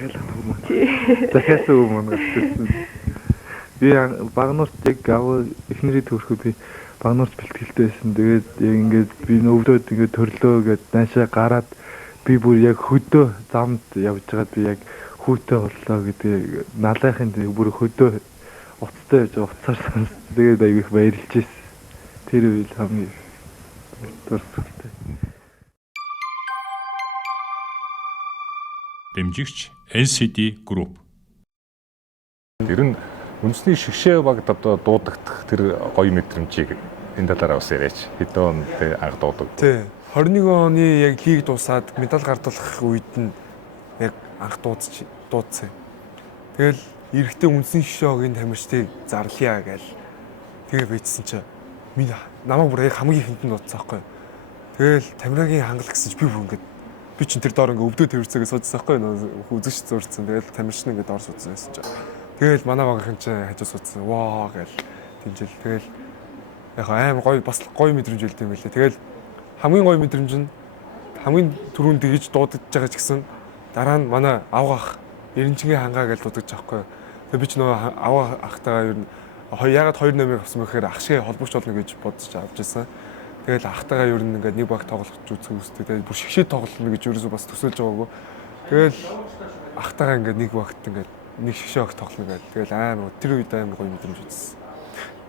захиас өмнө гарсан. Би багнуурт яг гав эхнэрийн төрхөө би багнуурт бэлтгэлтэй байсан. Тэгээд яг ингээд би өвдөөд ингээд төрлөө гэд наашаа гараад би бүр яг хөдөө замд явж байгаад би яг хүүтэй боллоо гэдэг налайхын бүр хөдөө уцтай явж уцаар сонс. Тэгээд аяг их баярлж ирсэн. Тэр үйл хамгийн дурсгалтай. Дэмжигч NCD Group. Тэр нь үндэсний шгшээ багт одоо дуудагдах тэр гоё мэдрэмжийг энэ талаараа бас яриач. Хэдэн тэ анх дуудаг. Тий. 21 оны яг лиг дуусаад медаль гардуулах үед нь яг анх дуудсан. Тэгэл эрэгтэй үндэсний шгшээгийн тамирчдыг зарлая гээл. Тэгээ бичсэн чи намайг бүр яг хамгийн ихэнд нь дуудсан байхгүй. Тэгэл тамирагийн хангалах гэсэн чи би бүр ингээд би чин тэр доор ингээд өвдөө тэрцэгээ суудсан байхгүй. Үзэгч зурцсан. Тэгэл тамирч нь ингээд доор суудсан байсан чи. Тэгэл манай багийнхан чи хажуу суудсан. Ваа гээл. Тэмжэл тэгэл яг аим гоё бас гоё мэдрэмж үлдээ юм лээ. Тэгэл хамгийн гоё мэдрэмж нь хамгийн түрүүнд тэгж дуудаж байгаа ч гэсэн дараа нь манай авгаах Эренчингийн хангаа гэж дуудаж байгаа байхгүй. Тэгээ би ч нөгөө аваа ахтайгаа ер нь ягаад 2 номер авсан бэ гэхээр ах шиг холбогч болно гэж бодож авч ирсэн. Тэгэл ахтайгаа ер нь ингээд нэг баг тоглох үзэх үстэй. Тэгээ бүр шгшээ тоглоно гэж ерөөсөө бас төсөөлж байгаагүй. Тэгэл ахтайгаа ингээд нэг багт ингээд нэг шгшээ баг тоглоно гэдэг. Тэгэл амар тэр үед амар гоё мэдрэмж үзсэн.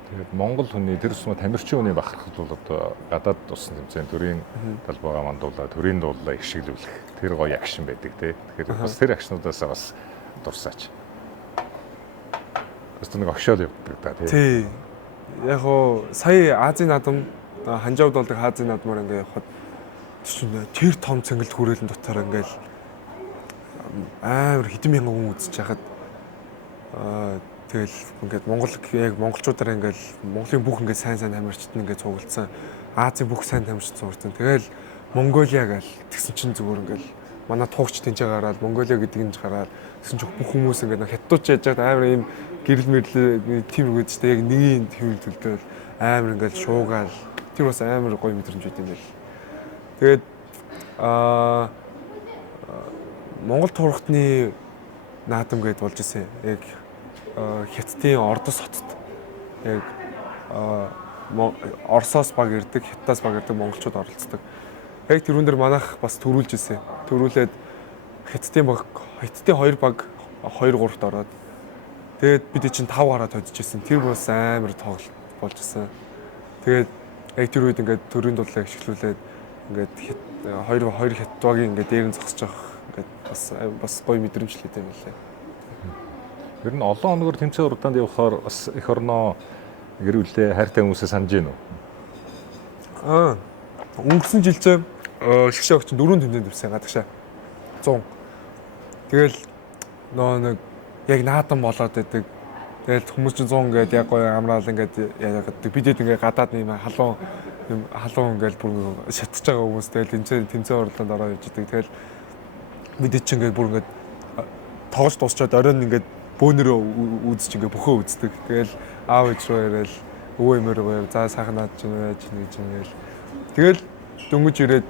Тэгээд Монгол хүний тэр сумаа тамирчин хүний бахархад бол одоо гадаад туссан тэмцээн төрийн талбайгаа мандуулаад төрийн дуулаа их шиглүүлэх тэр гоё акшн байдаг тий. Тэгэхээр бас тэр акшнуудаас бас дурсаач. Өөртөө нэг огшоол явдаг та тий. Тий. Яг хоо сая Азийн наадам ханжаавд болдог Азийн наадмаар ингээ явахад тэр том цэнгэлд хүрээлэн дотор ингээл амар хэдэн мянган хүн үзэж хахад тэгэл ингээд яг монголчуудаар ингээл Монголын бүх ингээд сайн тамирчид ингээд цуглдсан. Азийн бүх сайн тамирчид цуглдсан. Тэгэл Монголиа гээл тэгсэн чинь зүгээр ингээл манай туугч тэнцээ гараад Монголиа гэдэг нь гараад тэгсэн чинь бүх хүмүүс ингээд хятадч яаж байгаа амар ийм гэрэл мэрлээ тийм үг үстэй яг нэгийн хэвлэл төлдөөл амар ингээд шуугаал тэр бас амар гоё мэдрэмж байт юм байл. Тэгээд Монгол турхтны наадам гэдээ болж ирсэн. Яг Хятадын Ордос хотод яг Оросоос баг ирдэг, Хятадаас баг ирдэг монголчууд оролцдог. Яг тэрүүн дээр манайх бас төрүүлж ирсэн. Төрүүлээд Хятадын 2 баг 2-3-т ороод тэгээд бид чинь 5 гараад хоцчихсэн. Тэр бас амар тоглолт болж ирсэн. Тэгээд яг тэр үед ингээд төрийн дулааг ашиглуулээд ингээд 2 Хятадгийн ингээд дээр нь зогсож байгаа. Ингээд бас гоё мэдрэмжлээд юм лээ. Ер нь олон хоногор тэмцээн уралдаанд явахаар бас эх орноо гэрүүлээ хайртай хүмүүсээ санаж гин үү? Өнгөрсөн жилдээ шгшээ огч 4 тэмцээнд төвсөн гадагшаа 100. Тэгэл нэг яг наадам болоод байдаг. Тэгэл хүмүүс чинь 100 ингээд яг гоё амраал ингээд яагаад бидэд ингээд гадаад нэм халуун ингээд бүр шатж байгаа хүмүүс тэгэл тэмцээн уралдаанд ороод явж идэг. Тэгэл бидэд чинь ингээд бүр ингээд тоглож дуусчаад оройн ингээд бөөнөрөө үзэж ингээ бөхөө үздэг. Тэгэл аав ээж рүү яриад өвөө эмээр гоё за сайхан наад чинь байж нэг чинь гээл. Тэгэл дөнгөж ирээд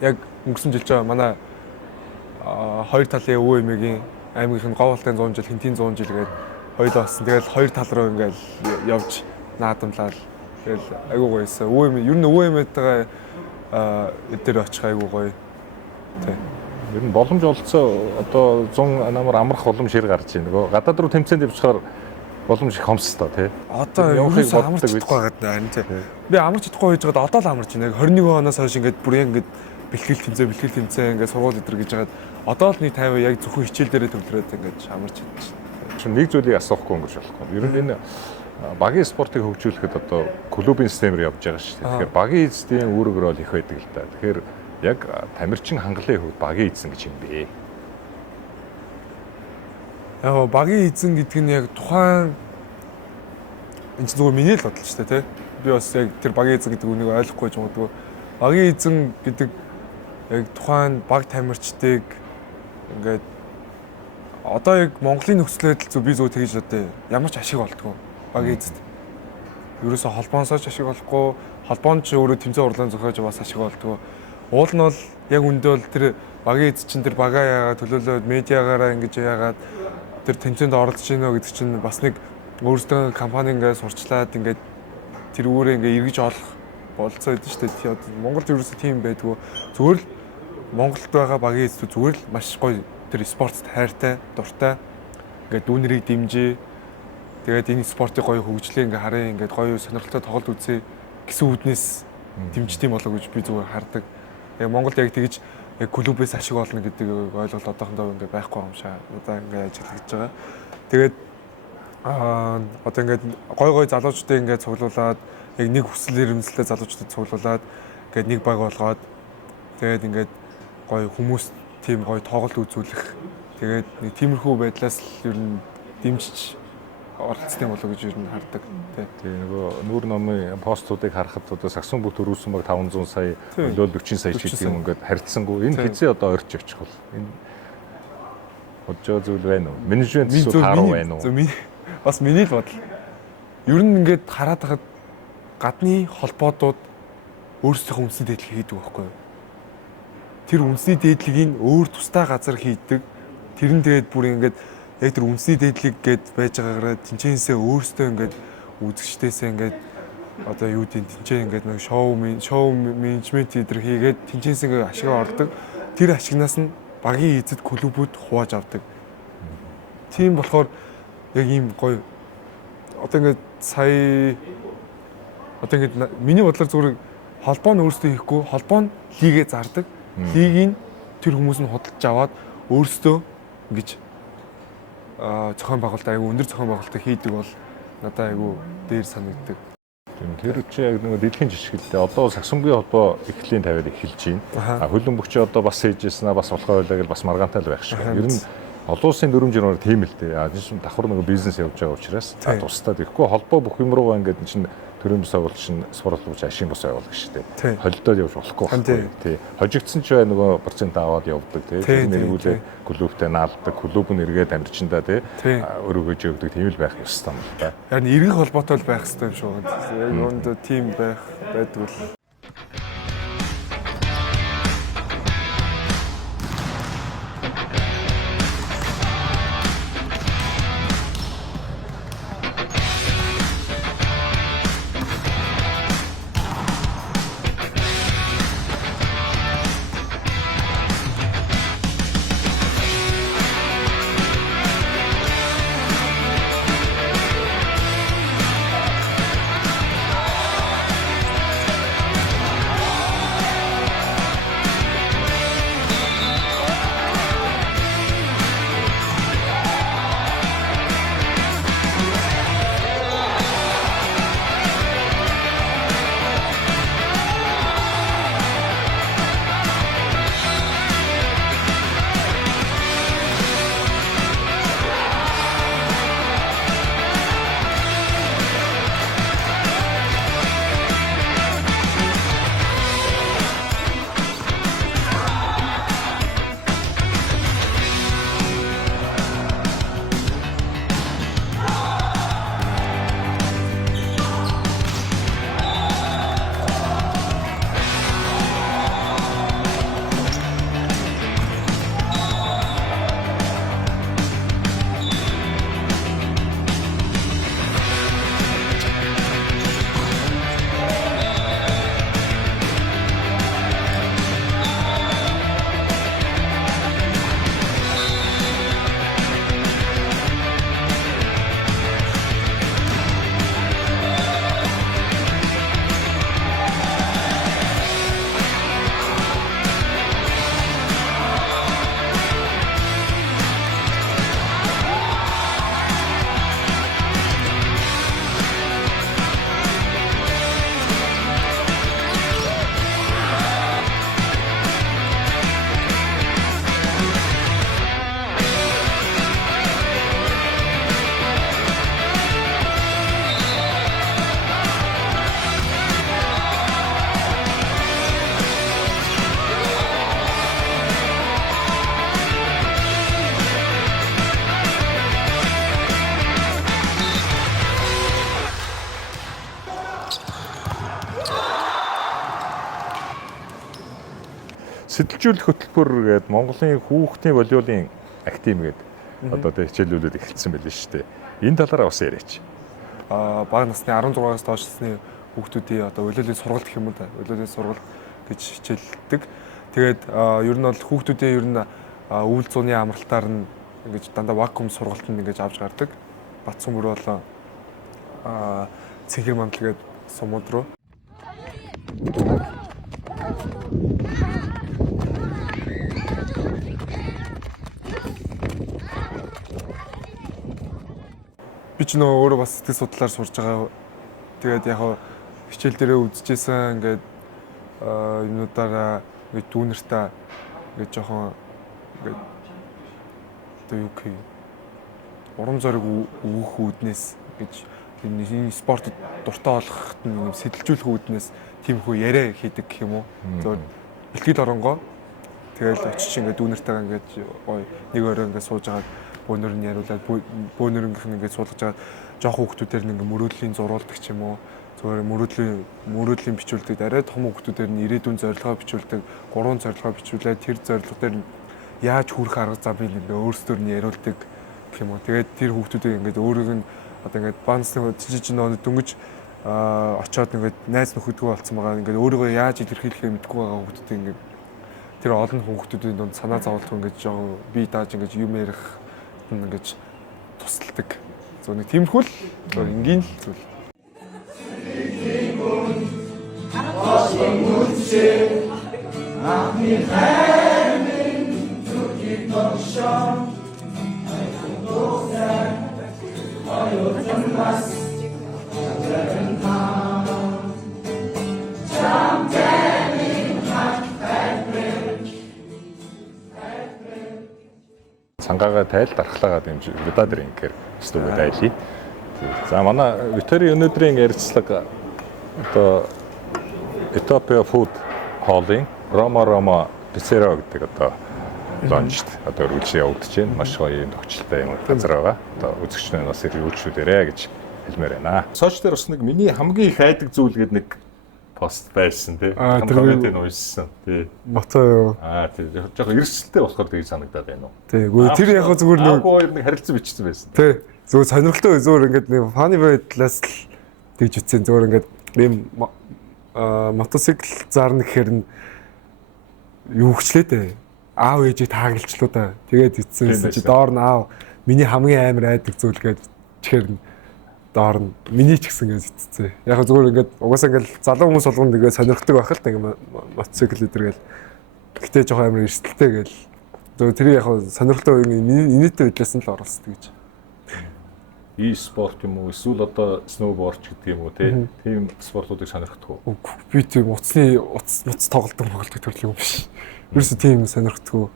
яг өнгөрсөн жил чинь манай хоёр талын өвөө эмээгийн аймгийн говьолтын 100 жил хинтийн 100 жил гээд хоёулаа болсон. Тэгэл хоёр тал руу ингээл явж наадамлал. Тэгэл айгуу гоёсэн. Өвөө эмээ ер нь өвөө эмээтэйгээ эдгээр очих айгуу гоё. Тэг. Ер нь боломж олцоо одоо 100 намар амрах боломж хэр гарч ийн нөгөө гадаад руу тэмцээнд явчихаар боломж их хомстой тий. Одоо ерөөсөө амарч чадахгүй байгаа харин тий. Би амарч чадахгүй байж байгаад одоо л амарч байна. 21 оноос хойш ингээд бүр яг ингээд бэлтгэл тэмцээ ингээд сургууль өдр гэж хагаад одоо л нэг 50 яг зөвхөн хичээл дээрээ төвлөрөөд ингээд амарч чадчих. Чи нэг зүйлийг асуухгүй өнгөрч болохгүй. Ер нь энэ багийн спортыг хөгжүүлэхэд одоо клубын системээр явж байгаа шүү дээ. Тэгэхээр багийн эзэдийн үүрэг рол их байдаг л да. Тэгэхээр яг тамирчин хангалын хувьд багийн эзэн гэж юм бэ? Яг багийн эзэн гэдэг нь яг тухайн энэ зүгээр миний л бодлоо шүү дээ тий. Би бас яг тэр багийн эзэн гэдэг үнийг ойлгохгүй ч юм уу. Багийн эзэн гэдэг яг тухайн баг тамирчдыг ингээд одоо яг Монголын нөхцөлөд би зөв тэгж одоо ямар ч ашиг олдгоо багийн эзэд. Ерөөсө холбоосоо ч ашиг олохгүй, холбоон ч өөрөө тэмцээн урлаан зохиож бас ашиг олдгоо. Уул нь бол яг үндэ бол тэр багийн эзэн чинь тэр багаа яагаад төлөөлөөд медиагаараа ингэж яагаад тэр тэмцээнд оролцож гинэ гэдэг чинь бас нэг өөрсдөө компани ингээд сурчлаад ингээд тэр үүрээ ингээд эргэж олох болцоо идэв шүү дээ. Монголд ерөөсөө тийм байдгүй. Зүгээр л Монголд байгаа багийн эзэд зүгээр л маш гоё тэр спортод хайртай, дуртай ингээд дүүнэрийг дэмжээ. Тэгээд энэ спортыг гоё хөгжлөө ингээд харъя ингээд гоё сонирхолтой тоглолт үзье гэсэн үүднээс дэмждэг болоо гэж би зүгээр хардаг. Яг Монголд яг тэгж яг клубээс ашиг олно гэдэг ойлголт одоохондоо ингээ байхгүй юм шиг одоо ингээ ажиллаж байгаа. Тэгээд одоо ингээ гой залуучуудыг ингээ цуглуулад яг нэг хүсэл эрмэлзэлтэй залуучуудыг цуглуулад ингээ нэг баг болгоод тэгээд ингээ гой хүмүүс тийм гой тоглолт үзүүлэх тэгээд нэг тиймэрхүү байдлаас л ер нь дэмжиж оролцсон болоо гэж ер нь хардаг. Тий нөгөө нүүр номын постуудыг харахад одоо Саксон бүх төрүүлсэн баг 500 сая, нөлөөл 40 сая ч гэдэг юм ингээд харьцсангүй. Энэ хизээ одоо орж очих бол энэ хожоо зүйл байна уу? Менежмент зүйл тааруу байна уу? Бас миний л бодол. Ер нь ингээд хараад хахад гадны холбоодууд өөрсдийнхөө үндэсний дээдлийг хийдэг байхгүй юу? Тэр үндэсний дээдлийг өөр тусдаа газар хийдэг. Тэр нь тэгээд бүр ингээд яг тэр үндэсний дээдлийг гээд байж байгаагаар тэнцэнээсээ өөрсдөө ингээд үзэгчдээсээ ингээд одоо юу гэдэг тэнцэн ингээд нэг шоу менежмент эдэр хийгээд тэнцэнээс ингээд ашигаа олдог. Тэр ашигнаас нь багийн эзэд клубүүд хувааж авдаг. Тийм болохоор яг ийм гоё одоо ингээд сая одоо ингээд миний бодлоор зүгээр холбоо нь өөрсдөө хийхгүй, холбоо нь лигээ зардаг. Лигийг тэр хүмүүс нь худалдаж аваад өөрсдөө ингэж зохион байгуулалт айгүй өндөр зохион байгуулалтыг хийдэг бол надад айгүй дээр санагддаг. Тэр үчи яг нэг дэлхийн жишгэлтэй одоо сагсангийн холбоо эхлийн тавиад эхэлж байна. Хөлбөмбөг чи одоо бас хийжсэн бас болохоо байлаа гэж бас маргаантай л байх шиг. Ер нь олон улсын дүрм жирээр тийм л дээ. Жишээ нь давхар нэг бизнес явж байгаа учраас тусдаа тэгэхгүй холбоо бүх юм руугаа ингээд чинь төрийн бус байгуулалт шин спорт клуб ашиг бус байгуулалт шүү дээ. Холдоод явж болохгүй байхгүй. Тий. Хожигдсан ч бай нөгөө процент аваад явдаг тий. Тэр нэргүүлээ клубтэй наалдаг, клуб нь эргээд амирчиндаа тий. Өрөөгөж явдаг тийм л байх ёстой юм л да. Яг эргэх холбоотой л байх ёстой юм шүү. Юунд тим байдаг л. Сэтэлжүүлэх хөтөлбөр гэдэг Монголын хүүхдийн волейболын актив гэдэг одоо тэг хичээлүүлээд эхэлсэн байл шүү дээ. Энэ талаараа бас яриач. Бага насны 16-аас доош насны хүүхдүүдийн одоо волейболын сургалт гэх юм уу та. Волейболын сургалт гэж хичээлдэг. Тэгээд ер нь бол хүүхдүүдийн ер нь өвөл зуны амралтаар нь ингэж дандаа вакуум сургалтанд ингэж авч гардаг. Батцүмбэр болон цэнхэр мандал гэдэг сумууд руу. Би ч нөгөө өөрөө бас сэтгэл судлаар сурж байгаа. Тэгээд яг хичээл дээрээ үзчихсэн ингээд юмудаараа ингээд дүүнэртээ ингээд жоохон ингээд одоо юу гэх юм урам зориг өгөх үүднээс гэж энэ спортод дуртай болгоход нь сэтэлжүүлэх үүднээс тиймхүү яриа хийдэг гэх юм уу. Зөв бэлтгэл оронгоо тэгэл очиж ингээд дүүнэртэйгээ ингээд нэг өрөө ингээд сууж агаад бөөнөр нь яриулаад бөөнөрөнгөх нь ингээд суулгаж байгаа жоох хүүхдүүдээр нь ингээд мөрөөдлийн зурулдаг ч юм уу зөвхөн мөрөөдлийн бичүүлдэг арай том хүүхдүүдээр нь ирээдүйн зорилгоо бичүүлдэг 3 зорилгоо бичүүлээд тэр зорилго дээр нь яаж хүрэх арга замыг ингээд өөрсдөр нь яриулдаг гэх юм уу. Тэгээд тэр хүүхдүүдийг ингээд өөрөг нь одоо ингээд банцны жижиг нөө дөнгөж очоод ингээд найз нөхөдгөө болцсон байгаа ингээд өөрийгөө яаж илэрхийлэхээ мэдэхгүй байгаа хүүхдүүд ингээд тэр олон хүүхдүүдийн донд санаа зовлтгүй ингээд жоо бие дааж ингээд юм ярих ингэж тусалдаг. Зөв нэг тиймэрхүү л энгийн л зүйл. Цангаага тайл дархлаагаа дэмжиж удаад рингээр студид айлий. За манай Витори өнөөдрийн ярилцлага одоо Ethiopia Food Hall-ийн Roma Pizzeria гэдэг одоо лончд одоо үргэлжлэн явагдаж байна. Маш гоё юм төгчлөлтэй юм газар байгаа. Одоо үзэгчнээ бас ирүүлжүүлээрэ гэж хэлмээр байна. Сошиал дээр бас нэг миний хамгийн их айдаг зүйл гэдэг нэг пост байсан тий. Комментиг уншсан. Тий. Мотоо юу. Тий. Жохоо эрсдэлтэй болохоор тийг санагдаад байна уу? Тий. Тэр яг зүгээр нэг харилцан бичсэн байсан. Тий. Зүгээр сонирхолтой зүгээр ингээд нэг funny байдлаас л тэгж үтсэн. Зүгээр ингээд ийм мотоцикл зарна гэхээр нь юу хчлээ дээ. Аав ээжийг таагалчлуу да. Тэгээд эцсэн чи доор нь аав миний хамгийн амар айдаг зүйл гэж чихэр нь доор нь миний ч гэсэн гэж эцсэн. Яг зүгээр ингээд угаасаа ингээд залуу хүмүүс болгонд ингээд сонирхдаг байх л та ингээд мотоцикл өдр гэл. Гэтэ жоох амар эрсдэлтэй гэл. Зөв тэр яг сонирхолтой инээдтэй байдлаас нь л оруулсан гэж. E-спорт юм уу эсвэл одоо сноуборд гэдэг юм уу тийм спортуудыг сонирхдаг уу? Би тийм утасны утас тоглолтын төрлийн юм биш. Ерөөсөө тийм сонирхдаггүй.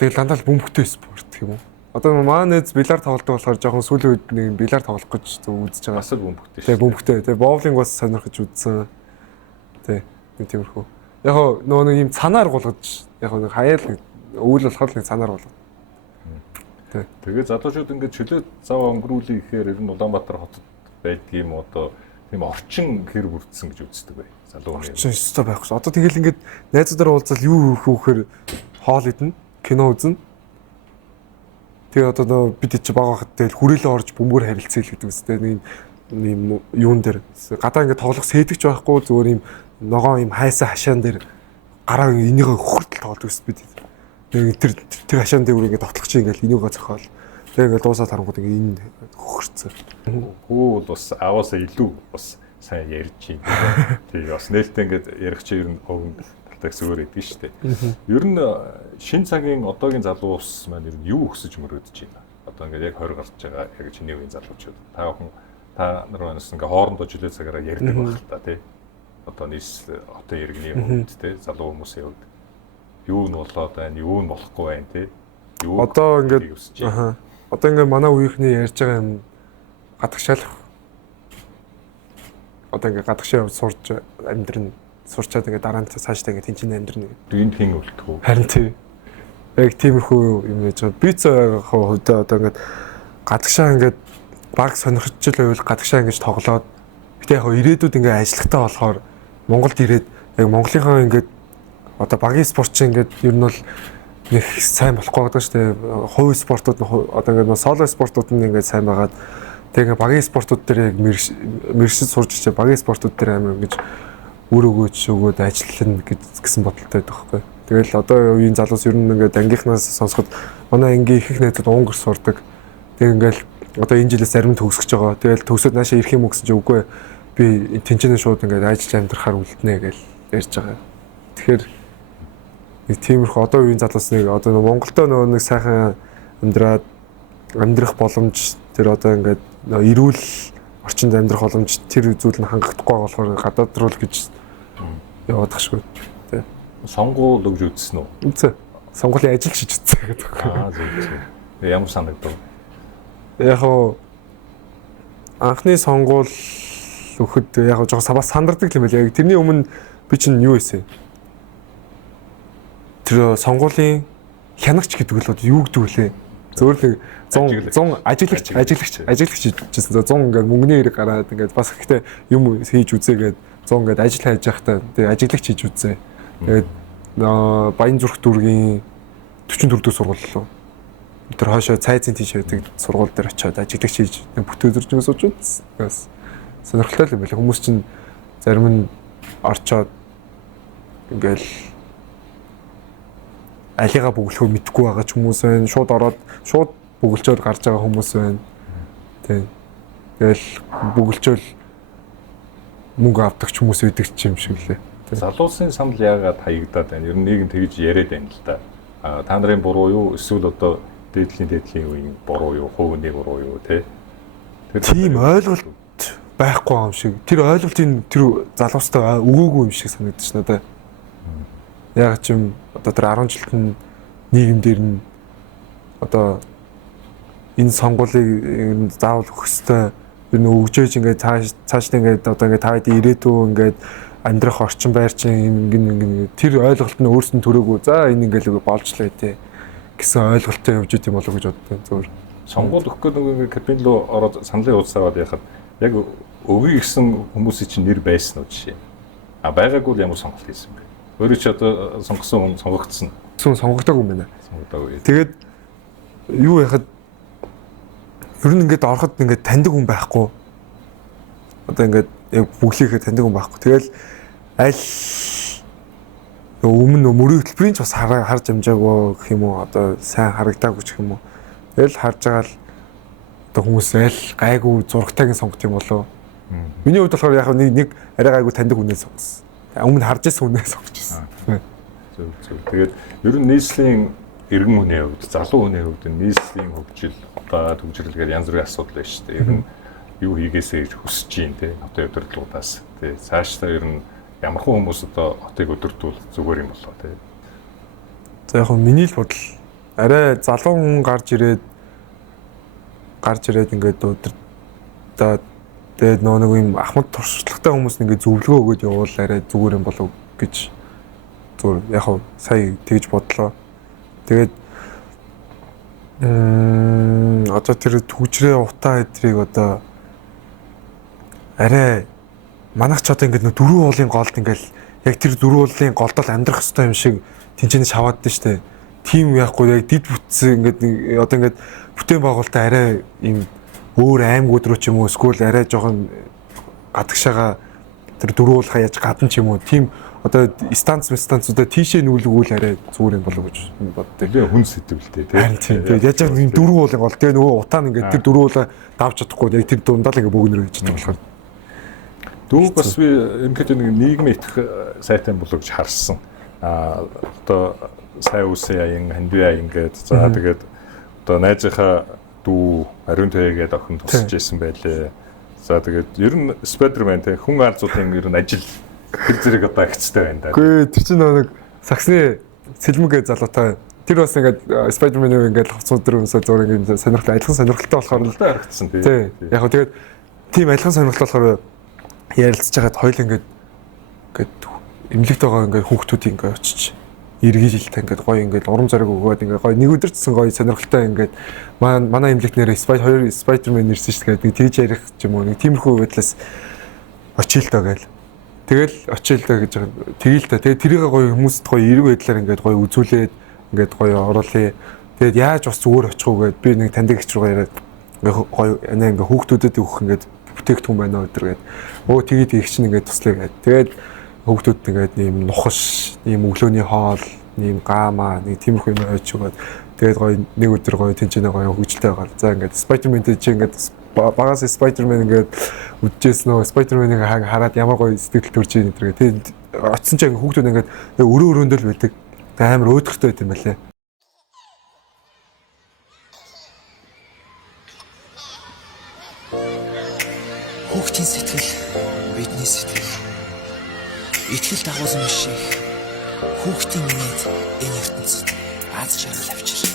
Тэгээд дандаа л бөмбөгтэй спорт гэх юм уу. Одоо манай нөөц бильярд тоглодог болохоор жоохон сүүлийн үед нэг бильярд тоглох гэж үзэж байгаа. Бас л бөмбөгтэй шүү. Тэгээд бөмбөгтэй. Тэгээд боулинг бас сонирхож үзсэн. Тэг. Нэг тиймэрхүү. Яг нөгөө нэг юм цанаар болгож яг нэг хаяал өвөл болохоор нэг цанаар болгоо. Тэгээд залуучууд ингээд чөлөө зав өнгөрүүлэх гэхээр ер нь Улаанбаатар хотод байдгийм одоо тийм орчин хэр бүрдсэн гэж үздэг бай. Залуу хүн. Орчин өстой байхгүй. Одоо тэгэл ингээд найзуудаараа уулзал юу хөөхөр хоол идэнэ, кино үзнэ. Тэгээд одоо бид чи байгаа хат тэгэл хүрээлэн орж бөмбөр харилцъя гэдэг үстэй нэг юм юун дээр гадаа ингээд тоглох сэдвч байхгүй зүгээр юм ногоон юм хайсан хашаан дээр гараа энийгээ хөртөл тоглож үст бид. Тэр хашаан дээр ингээд тоглох чинь ингээд энийгээ зохиол. Тэгээд ингээд дуусаад харангууд ингээд энэ хөрцөө. Хөө бас аваасаа илүү бас сайн ярьж байна. Тэгээ бас нээлттэй ингээд ярих чи ер нь хөвгөн талтай зүгээр идэв шүү дээ. Ер нь шин цагийн одоогийн залуу ус маань ер нь юу өсөж мөрөөдөж байна. Одоо ингээд яг 20 гарч байгаа яг чиний үеийн залуучууд. Та нар бас ингээд хоорондоо жилээ цагаараа ярьдаг байх л та тий. Одоо нийслэл хотын иргэний хувьд тий залуу хүмүүсийн хувьд юу нь болоод байна, юу нь болохгүй байна тий. Юу одоо ингээд одоо ингээд манай үеийнхний ярьж байгаа юм гадагшаалах. Одоо ингээд гадагшаа сурж амьдрын сурчаад ингээд дараа нь цаашдаа ингээд тэнцэн амьдрын. Энд хин үлдэх үү? Харин тий. Яг тиймэрхүү юм яаж байгаа. Пиццагийн хувьд одоо ингээд гадагшаа ингээд баг сонирхож байвал гадагшаа ингээд тоглоод гэтээ яг ирээдүйд ингээд ажиллахтаа болохоор Монголд ирээд яг Монголынхаа ингээд одоо багийн спортчин ингээд ер нь бол нэг сайн болохгүй байдаг шүү дээ. Хувь спортууд одоо ингээд соло спортууд нь ингээд сайн байгаад тэгээ багийн спортууд дээр яг мэрэгшил сурж чиж багийн спортууд дээр амар ингэж үр өгөөд ажиллана гэсэн бодолтой байдаг байхгүй. Тэгэл одоо үеийн залуус ер нь ингээд ангийнхнаас сонсоход манай ангийн их найзууд Унгар сурдаг. Тэг ингээл одоо энэ жилээс зарим төгсөж байгаа. Тэгэл төгсөөд наашаа ирэх юм уу гэсэн чинь үгүй би тэнцэнэ шууд ингээд ажиллаж амьдрахаар үлднэ гэж ярьж байгаа. Тэгэхээр нэг тиймэрхүү одоо үеийн залуус нэг одоо Монголдо нэг сайхан амьдрах боломж тэр одоо ингээд эрүүл орчинд амьдрах боломж тэр зүйл нь хангагдахгүй болохоор гадаад руу л гэж яваадах шүү. Тэ. Сонгуул өгж үзсэн үү? Үзсэн. Сонгуулийн ажил хийж үзсэн гэдэг. Зөв. Ямар санагдав? Яг анхны сонгуул өгөхөд яг жоохон бас сандардаг юм байл. Яг тэрний өмнө би чинь юу хийсэн? Тэр сонгуулийн хянагч гэдэг л юу гэдэг вүлээ? Зөвөр нэг 100 ажиглагч хийжсэн. 100 ингээд мөнгөний хэрэг гараад ингээд бас ихтэй юм хийж үзээгээд 100 ингээд ажил хайж явахдаа тэгээ ажиглагч хийж үзээ. Тэгээд Баянзүрх дүүргийн 44 дэх сургууль руу. Тэр хаашаа цайзын тийш байдаг сургууль дээр очиод ажиглагч хийж бүтэн өдөржингөө сууж үзсэн. Бас сонирхолтой юм байна. Хүмүүс чинь зарим нь орчоод ингээл алига бүглэхөө мэдгүй байгаа ч хүмүүс байна. Шууд ороод шууд бүгэлчээр гарч байгаа хүмүүс байна. Тийм. Тэгэл бүгэлчөөл мөнгө авдаг ч хүмүүс үйдэг ч юм шиг лээ. Залуусын санал яагаад хаягдаад байна? Ер нь нийгэм тэгж яриад байна л да. Та нарын буруу юу эсвэл одоо дээдлийн үеийн буруу юу, хувийн буруу юу те. Тийм ойлголт байхгүй юм шиг. Тэр ойлголтын тэр залуустай өгөөгүй юм шиг санагдаж надад. Яг ч юм одоо тэр 10 жилтэн нийгэм дээр нь одоо энэ сонгуулийг заавал өгөх ёстой. Энэ өгжөөж ингээд цааш ингээд одоо ингээд та хэд ирээдүй ингээд амьдрах орчин байр чинь ингэ тэр ойлголт нь өөрсөнд төрөөгүй. За энэ ингээд болж лээ те гэсэн ойлголттой явж идэм болов гэж боддог зөвөр. Сонгуул өгөх гэдэг нэг кабин руу ороод саналын хуудас аваад яхад яг өгье гэсэн хүмүүсийн чинь нэр байсан уу жишээ. А байгаагүй л ямар сонголт хийсэн бэ? Өөрөө ч одоо сонгосон хүн сонгогдсон. Сонгогдоогүй юм байна. Сонгогдоогүй. Тэгээд юу яхад ер нь ингээд ороход ингээд таньдаг хүн байхгүй. Одоо ингээд яг бүглийнхээ таньдаг хүн байхгүй. Тэгэл аль өмнө мөрийн хөтөлбөрийн ч бас харж амжаагүй гэх юм уу одоо сайн харагдаагүй ч юм уу. Тэгэл харж байгаа л одоо хүмүүс аль гайгүй зурагтайг сонгох юм болоо. Миний хувьд болохоор яг нэг арай гайгүй таньдаг хүнээс сонгосон. Өмнө харж байсан хүнээс сонгочихсон. Зөв. Тэгээд ер нь нийслэлийн иргэн хүний хувьд, залуу хүний хувьд нийслэлийн хөгжил, одоо төгжрэлгээд янз бүрийн асуудал байна шүү дээ. Ер нь юу хийгээсэй гэж хүсэж юм те. Одоо өдөрлгүүдээс те. Цаашдаа ер нь ямар хүмүүс одоо хотыг өдөртүүл зүгээр юм болоо те. За яг миний л бодол арай залуу хүн гарч ирээд ингээд өдөр тэгээд нэг юм ахмад туршлагатай хүмүүс ингээд зөвлөгөө өгөөд явуул арай зүгээр юм болов гэж зүгээр яг сая тэгж бодлоо. Тэгээд одоо тэр төвчрээ утаа эдрийг одоо арай манайх ч одоо ингээд дөрвөн уулын голд ингээд яг тэр дөрвөн уулын голдол амьдрах хэрэгтэй юм шиг тэнцэнэ шаваад дээ штэ. Тим яахгүй яг дид бүтсэн ингээд одоо ингээд бүтээн байгуулалтаа арай юм өөр аймагуд руу ч юм уу эсвэл арай жоохон гадагшаага тэр дөрвуулахаа яаж гадна ч юм уу тийм одоо станцуудаа тийшээ нүүлгүүл арай зүгээр юм болов гэж боддог. Тэгээ хүн сэтгэвэлтэй тийм. Тэгээд яаж яг энэ дөрвуулын гол тэгээ нөгөө утаа нь ингээд тэр дөрвуулаа давж чадахгүй яг тэр дундаа л ингээд бөөгнөр гэж байгаа болохоор. Дүүг бас би ингээд нэг нийгмийн итгэх сайтай болов гэж харсан. Одоо сайн үсээ аян хандив аян ингээд за тэгээд одоо найзынхаа дүү ариун таягээд охин тусч байсан байлээ. За тэгээд ер нь Spider-Man те хүн арзуудын ер нь ажил тэр зэрэг одоо агцтай байна да. Үгүй тэр чинь нэг саксны сэлмэг залуутай тэр бас ингээд Spider-Man-ыг ингээд хувцас дөрөвсөө зураг ингээд сонирхолтой адилхан сонирхолтой болохоор л харагдсан тий. Яг хөө тэгээд тийм адилхан сонирхолтой болохоор ярилцж байгаад хоёул ингээд эмнэлэгтэйгээ ингээд хүүхдүүд ингээд очиж эргийлэлтэй ингээд гоё ингээд урам зориг өгөөд ингээд гоё нэг өдөрцсөн гоё сонирхолтой ингээд манай эмнэлэгт нэрээ хоёр Spider-Man нэрсэн шүү дээ. Нэг тэгж ярих юм уу нэг тиймэрхүү байдлаас очилтоо гээл. Тэгэл очилтоо гэж тэгээл та. Тэгээ тэрийг гоё хүмүүст гоё эрг байдлаар ингээд гоё үзүүлээд ингээд гоё оруулъя. Тэгээд яаж бас зүгээр очих уу гэд би нэг таньдаг гिच руугаа яриад гоё ингээд хүүхдүүдэд өгөх ингээд бүтээгдэхүүн байна өдр гэд. Өө тэгээд их чинь ингээд туслая гэд. Тэгээд хүүхдүүд ингээд нэм нухаш, нэм өглөөний хоол, нэм гамаа, нэг тиймэрхүү юм ойч өгөөд тэгээд гоё нэг өдөр гоё тэнцэнэ гоё хөгжилтэй байгаа. За ингээд Spider-Man чи ингээд багаас Spider-Man ингээд үдчихсэн нөө Spider-Man-ыг хараад ямар гоё сэтгэл төрж ийн гэдэргээ. Тэгээд очсон чинь хүүхдүүд ингээд өрөө өрөөндөө л байдаг. Тэгээд амар өөдөртэй байт юм байлээ. Хүүхдийн сэтгэл, бидний сэтгэл. Итгэл дагуулсан биш шиг хүүхдийн минет энэ ертөнцид аз жаргал авчир.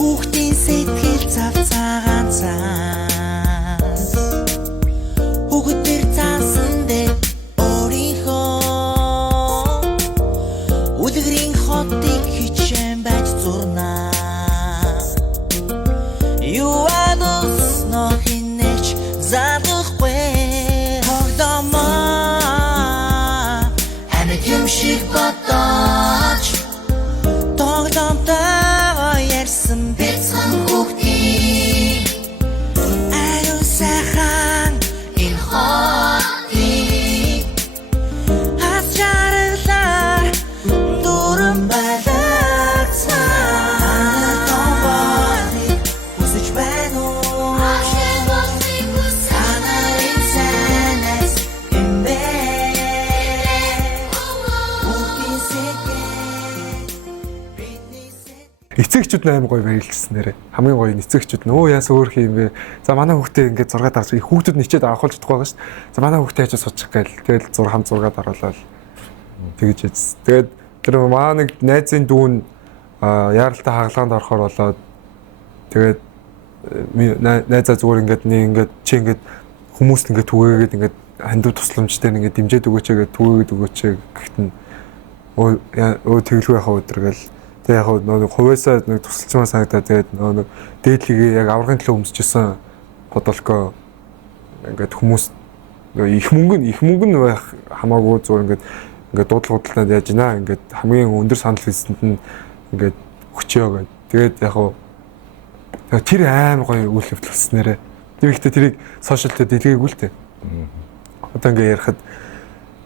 Хүүхдийн сэтгэл завцаагаан цаас хүүхдэр цаасан дээр өөрийнхөө үлгэрийн хотыг хичээн байж зурнаа. You are the snow. эцэгчүүд амар гоё баярлсан нэрэ. Хамгийн гоё эцэгчүүд нөө яас өөр юм бэ. За манай хүүхдээ ингээд 6 дарж хүүхдүүд ничээд авах болж чадахгүй байгаа шүү дээ. За манай хүүхдээ хажуу суучих гээл. Тэгэл 6 дараалал. Тэгэж ийц. Тэгээд тэр маа нэг найзын дүүн яаралтай хагалгаанд орохоор болоод тэгээд найзаа зүгээр ингээд чи ингээд хүмүүст ингээд түгээгээд ингээд хандив тусламжтай ингээд дэмжиж өгөөч гэдэг түгээгээд өгөөч гэхдээ өө тэглгүй яхаа өдргээл тэг яг нэг хувьяасаа нэг тусалчмаа санагдаад тэгээд нэг дээдлийг яг аврагын төлөө өмсөжсэн бодолкоо ингээд хүмүүс их мөнгө нь байх хамаагүй зүгээр ингээд дуудлага худалдаанд яаж гинэ ингээд хамгийн өндөр санал хэлсэнд нь ингээд өчөө гэдэг. Тэгээд яг тэр амар гоё үйл явдал болсон нэрэ. Тэр ихтэй тэрийг сошиалдаа дэлгээгүй л тээ. Одоо ингээд ярихад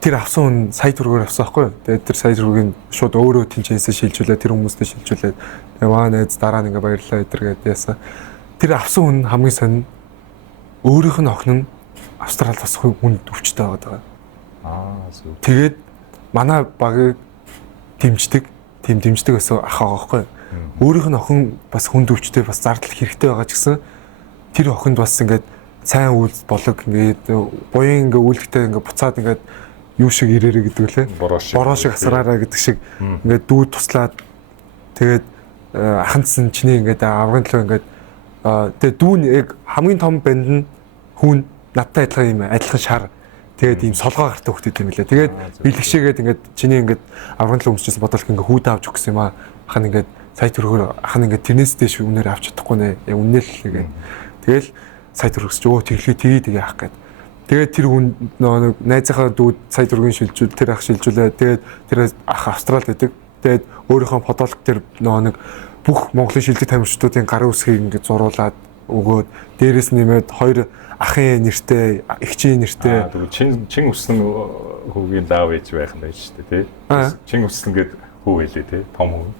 тэр авсан хүн сая төгрөгөөр авсан байхгүй юу? Тэгээд тэр сая төгрөгийг шууд өөрөө тэнцээсээ шилжүүлээ, тэр хүмүүстээ шилжүүлээд тэгээ маа найз дараа нь ингээд баярлалаа гэдэргээд яасан. Тэр авсан хүн хамгийн сонин өөрийнх нь охин нь Австралид бас хүнд өвчтэй байгаа. Зүг. Тэгээд манай багыг дэмждэг байсан ах байгаа байхгүй юу? Өөрийнх нь охин бас хүнд өвчтэй бас зардал хэрэгтэй байгаа ч гэсэн тэр охинд бас ингээд сайн үйлс болог ингээд буян ингээд үйлдэлтэй ингээд буцаад ингээд юу шиг ирээрээ гэдэг лээ. Бороо шиг асраараа гэдэг шиг ингээд дүүд туслаад тэгээд аханцсан чиний ингээд аврагын төлөө ингээд тэгээд дүүн яг хамгийн том банд нь хүн надтай адилхан шар тэгээд ийм солгоо гартай хөлтөд юм лээ. Тэгээд бэлгшээгээд ингээд чиний ингээд аврагын төлөө өмсчихсэн бодолх ингээд хүүд авч өгсөн юм аа. Ахын ингээд сая төгрөгөөр ахын ингээд тэрнээс дэш үнээр авч чадахгүй нэ. Яг үнээр л гээд. Тэгэл сая төгрөгсч өө тэгээ авах гээд. Тэгээд тэр хүн нэг найзынхаа дүүд сая төгрөгийн шилжүүл тэр ах шилжүүлээ. Тэгээд тэр ах Австралид байдаг. Тэгээд өөрийнхөө фотолог тэр нэг бүх Монголын шилдэг тамирчдуудын гарын үсгийг ингээд зуруулаад өгөөд дээрээс нэмээд хоёр ахын нэртэй, эгчийн нэртэй чин өснө хүүгийн лав ээж байх нь байж шүү дээ, тий. Чин өснө гээд хүү хэлээ, тий. Том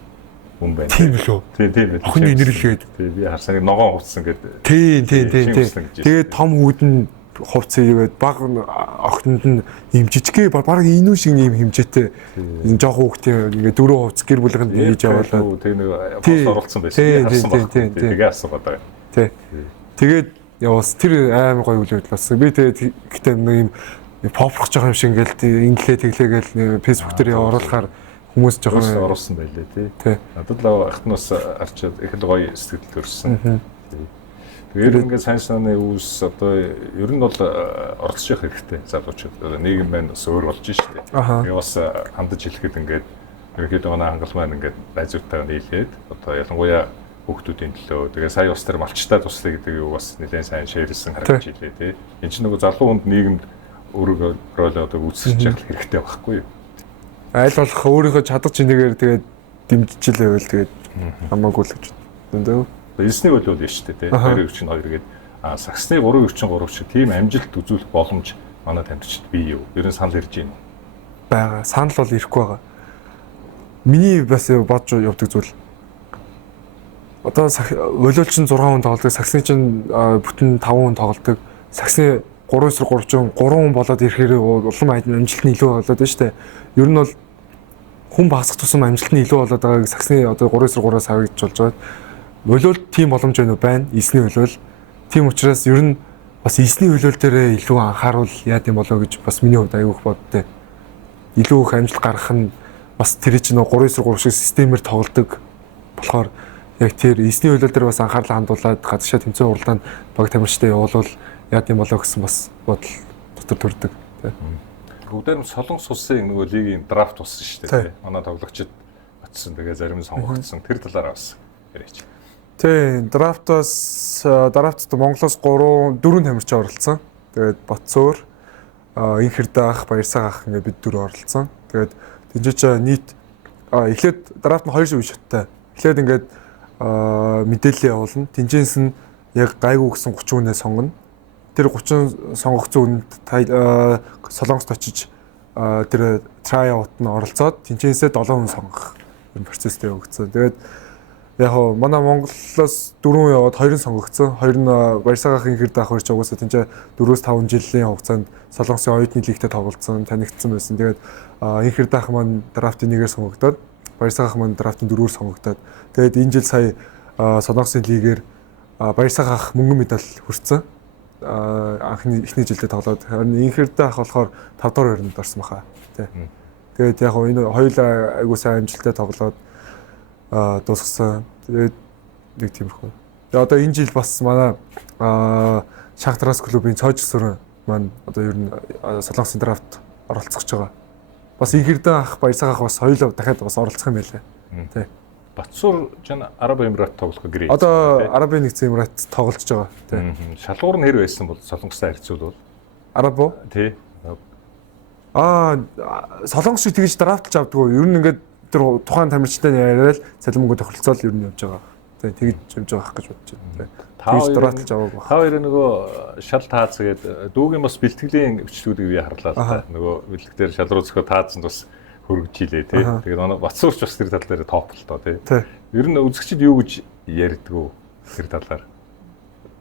хүн байна. Тийм л үү? Тийм. Охины нэрлэгээд. Тий, би харсан ногоон хувцсан гээд. Тийм. Тэгээд том хүүд нь хувцсан игээд баг охинд нь ийм жижиггээ баг инүү шиг ийм хэмжээтэй энэ жоох хүүхдийн ингээд 4 хувц гэр бүлийнхэнд хийж явуулаад. Тэг нэг пост оруулсан байсан. Харсан баг. Тэгээ асуугаад байгаа. Тий. Тэгээд яваас тэр амар гоё үйл явдал болсон. Би тэгээд гэхдээ нэг юм поплох жоох юм шиг ингээл тэглээгээл фэйсбүүк дээр оруулахаар хүмүүс жоох оруулсан байлээ тий. Надад л ахтнаас арчаад их л гоё сэтгэл төрсөн. Тэгээд ингээд сайн санааны үүс одоо ер нь бол оролцож явах хэрэгтэй залуучууд. Нийгэм маань бас өөр болж штэ. Тэгээ бас хандаж хэлэхэд ингээд ерөөхдөө манай хангал маань ингээд найзуудтайгаа нийлээд одоо ялангуяа хүүхдүүдийн төлөө тэгээ сая ус төр малчтай туслая гэдэг юу бас нэлээд сайн шеэрлсэн харагдаж илээ тий. Энд чинь нөгөө залуу хүнд нийгэмд өөрийгөө рол одоо үүсгэж явах хэрэгтэй байхгүй юу? Айл болох өөрийнхөө чадах чинээгээр тэгээд дэмжижлээ байвал тэгээд хамаагүй л гэж байна. Эсний үйл бол шүү дээ тий. 2-4-2 гээд саксны 3-4-3 шиг тийм амжилт үзүүлэх боломж манай тамирчид бий юу? Ер нь санал ирж байна уу? Бага. Санал бол ирэхгүй байгаа. Миний бас бодж явдаг зүйл. Одоо уйлуул чинь 6 хүн тоглодог, саксны чинь бүтэн 5 хүн тоглодог. Саксны 3-3 чинь 3 хүн болоод ирэхээр улам амжилт нь илүү болоод байна шүү дээ. Ер нь бол хүн багасах тусам амжилт нь илүү болоод байгааг саксны одоо 3-3-аас харагдаж болж байгаа. Уйлуул тийм боломж байна. Эсний уйлуул. Тийм учраас ер нь бас эсний уйлуул дээр илүү анхааруул яа гэм болоо гэж бас миний хувьд аягүй их боддтой. Илүү их амжилт гаргах нь бас тэр чинь 3-3 шиг системээр тоглодог болохоор яг тэр эсний уйлуул дээр бас анхаарлаа хандуулад гадагшаа тэмцээн уралдаанд баг тамирчтай явуулвал яа гэм болоо гэсэн бас бодол дотор төрдөг. Бүгдээр нь Солонгос улсын нөгөө лигийн драфт болсон шүү дээ. Манай тоглогчид очсон. Тэгээ зарим нь сонгогдсон. Тэр талаараа бас яриач. Тийм, драфтаас Монголоос 4 тамирчин оролцсон. Тэгээд Батцуур, Инхэрдэ ах, Баярсаг ах ингээд бид 4 оролцсон. Тэгээд тэнцээч нийт эхлээд драфт нь 2 үе шаттай. Эхлээд ингээд мэдээлэл явуулна. Тэнцээс нь яг гайгүй гэсэн 30 хүнээ сонгоно. Тэр 30 сонгогдсон хүнд Солонгост очиж тэр трайаут нь оролцоод тэнцээсээ 7 хүн сонгох юм процесстэй явагдсан. Тэгээд яг манай Монголоос 4 яваад 2 сонгогдсон. 2 нь Баярсаг ах Инхэрдэ ах хоёр ч угаасаа тэнцээ 4-5 жилийн хугацаанд Солонгосын оюутны лигтээ тоглолцсон, танигдсан байсан. Тэгээд Инхэрдэ ах маань драфтын нэгээр сонгогдоод Баярсагах маань драфтын 4-өр сонгогдоод тэгээд энэ жил сая Солонгосын лигээр Баярсагах мөнгөн медаль хүртсэн. Анхны эхний жилдээ тоглоод харин инхэрдээ ах болохоор 5 дугаар байранд орсон баха. Тэгээд яг энэ хоёулаа айгуу сайн амжилттай тоглоод дуусгасан. Тэгээд нэг тиймэрхүү. Тэгээд одоо энэ жил бас манай Шахтараас клубын цоожсор маань одоо ер нь Солонгосын драфт оролцох гэж байгаа. Бас инхэрдээ ах Баярсагах бас хоёулаа дахиад бас оролцох юм байлаа. Тий. Батсуур жан Араб Эмират тоглох гэрээ. Одоо Арабын нэгдсэн Эмират тоглож байгаа. Тий. Шалгуур нь хэр байсан бол Солонгостой харьцуулбал Араб уу? Тий. Солонгос шиг тэгж драфталж авдаггүй. Ер нь ингээд тэр тухайн тамирчтай яриад цалин мөнгө тохиролцоол ер нь явж байгаа. Тий, тэгж явж байгаа гэж бодож байна. Тэгж драфталж аваагүй. Та хоёр нөгөө шал тааз гэдэг дүүгийн бас бэлтгэлийн өчлүүдийг би харлаа л та. Нөгөө бэлтгэл дээр шал руу зөхөө таазанд бас хөргөжилээ тий. Тэгээд манай Батсуурч бас тэр тал дээр топ л тоо тий. Ер нь үзэгчид юу гэж ярьдгүү тэр талаар.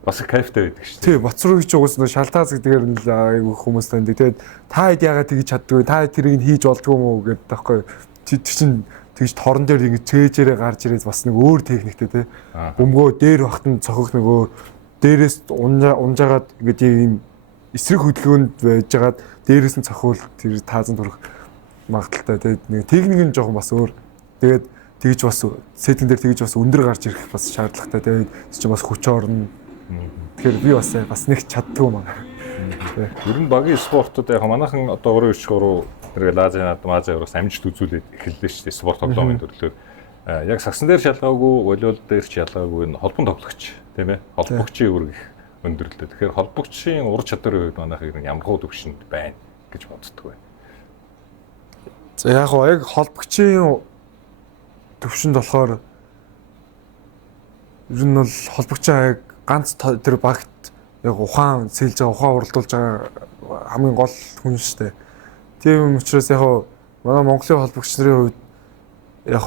Бас кайфтай байдаг шүү. Тий, Батсуурч угс нөгөө шалтааз гэдгээр нь л айгүй хүмүүс таньдаг. Тэгээд та хэд яагаад тэгж чаддгүй, та тэрийг хийж болдгоо мó гэдэг таахгүй. Чи чинь тэгж торон дээр ингэ цээжээрээ гарч ирээд бас нэг өөр техниктэй тий. Бөмбөгөө дээр бахтан цохох нөгөө дээрээс унжаагаад ингэ ийм эсрэг хөдөлгөөнд байжгаад дээрээс нь цохвол тэр таазанд хүрэх магадaltaй. Тэгээд нэг техник нь жоохон бас өөр. Тэгээд тэгж бас сеттинг дээр тэгж бас өндөр гарч ирэх бас шаардлагатай. Тэгээд чи бас хүч орно. Тэгэхээр би бас нэг чаддгүй маа. Ер нь багийн спортууд яг манайхан одоо 3-4 тэр Азиас амжилт үзүүлээд эхэллээ шүү дээ спорт тоглоомын төрлөөр. Яг сагсан дээр шалгаагүй, волейбол дээр ч шалгаагүй холбон тоглогч тийм ээ. Холбогчийн үүрэг их өндөрлөлтөө. Тэгэхээр холбогчийн ур чадварын хувьд манайх ер нь ямар хуу төвшөнд байна гэж боддог байна. За яг холбогчийн төвшөнд болохоор ер нь бол холбогчийн яг ганц тэр багт яг ухаан сэлж байгаа, ухаан уралдуулж байгаа хамгийн гол хүн шүү дээ. Тийм учраас яг манай Монголын холбогч нарын хувьд яг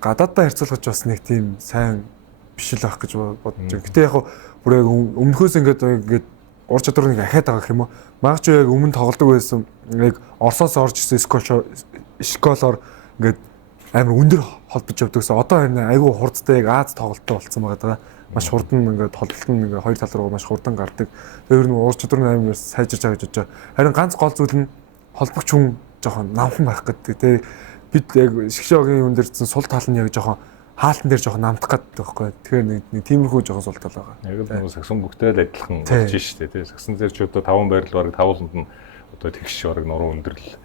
гадаадтай харьцуулахад бас нэг тийм сайн биш л байх гэж бодож байна. Гэтэ яг бүр яг өмнөхөөс ингээд ур чадвар нэг ахаад байгаа гэх юм уу. Магадгүй яг өмнө тоглодог байсан яг Оросоос орж ирсэн школоор ингээд амар өндөр холбож явдагсан. Одоо харин айгүй хурдтай яг Аз тоглолттой болцсон байгаа. Маш хурдан ингээд холболт нь ингээд хоёр тал руу маш хурдан гардаг. Тэр нь ур чадвар нь амар сайжирч байгаа гэж бодож байгаа. Харин ганц гол зүйл нь холбогч хүн жоохон намхан байх гэдэг. Тэ бид яг шгшөөгийн юм дээрсэн сул тал нь яг жоохон хаалтан дээр жоохон намдах гэдэг байхгүй. Тэгэхээр нэг тиймэрхүү жоохон сул тал байгаа. Яг л сагсан бүгдээ л адилхан болж штэ тий. Сагсан дээр ч одоо 5 байрал бараг тавууланд нь одоо тэгш бараг нуруу өндөрлөл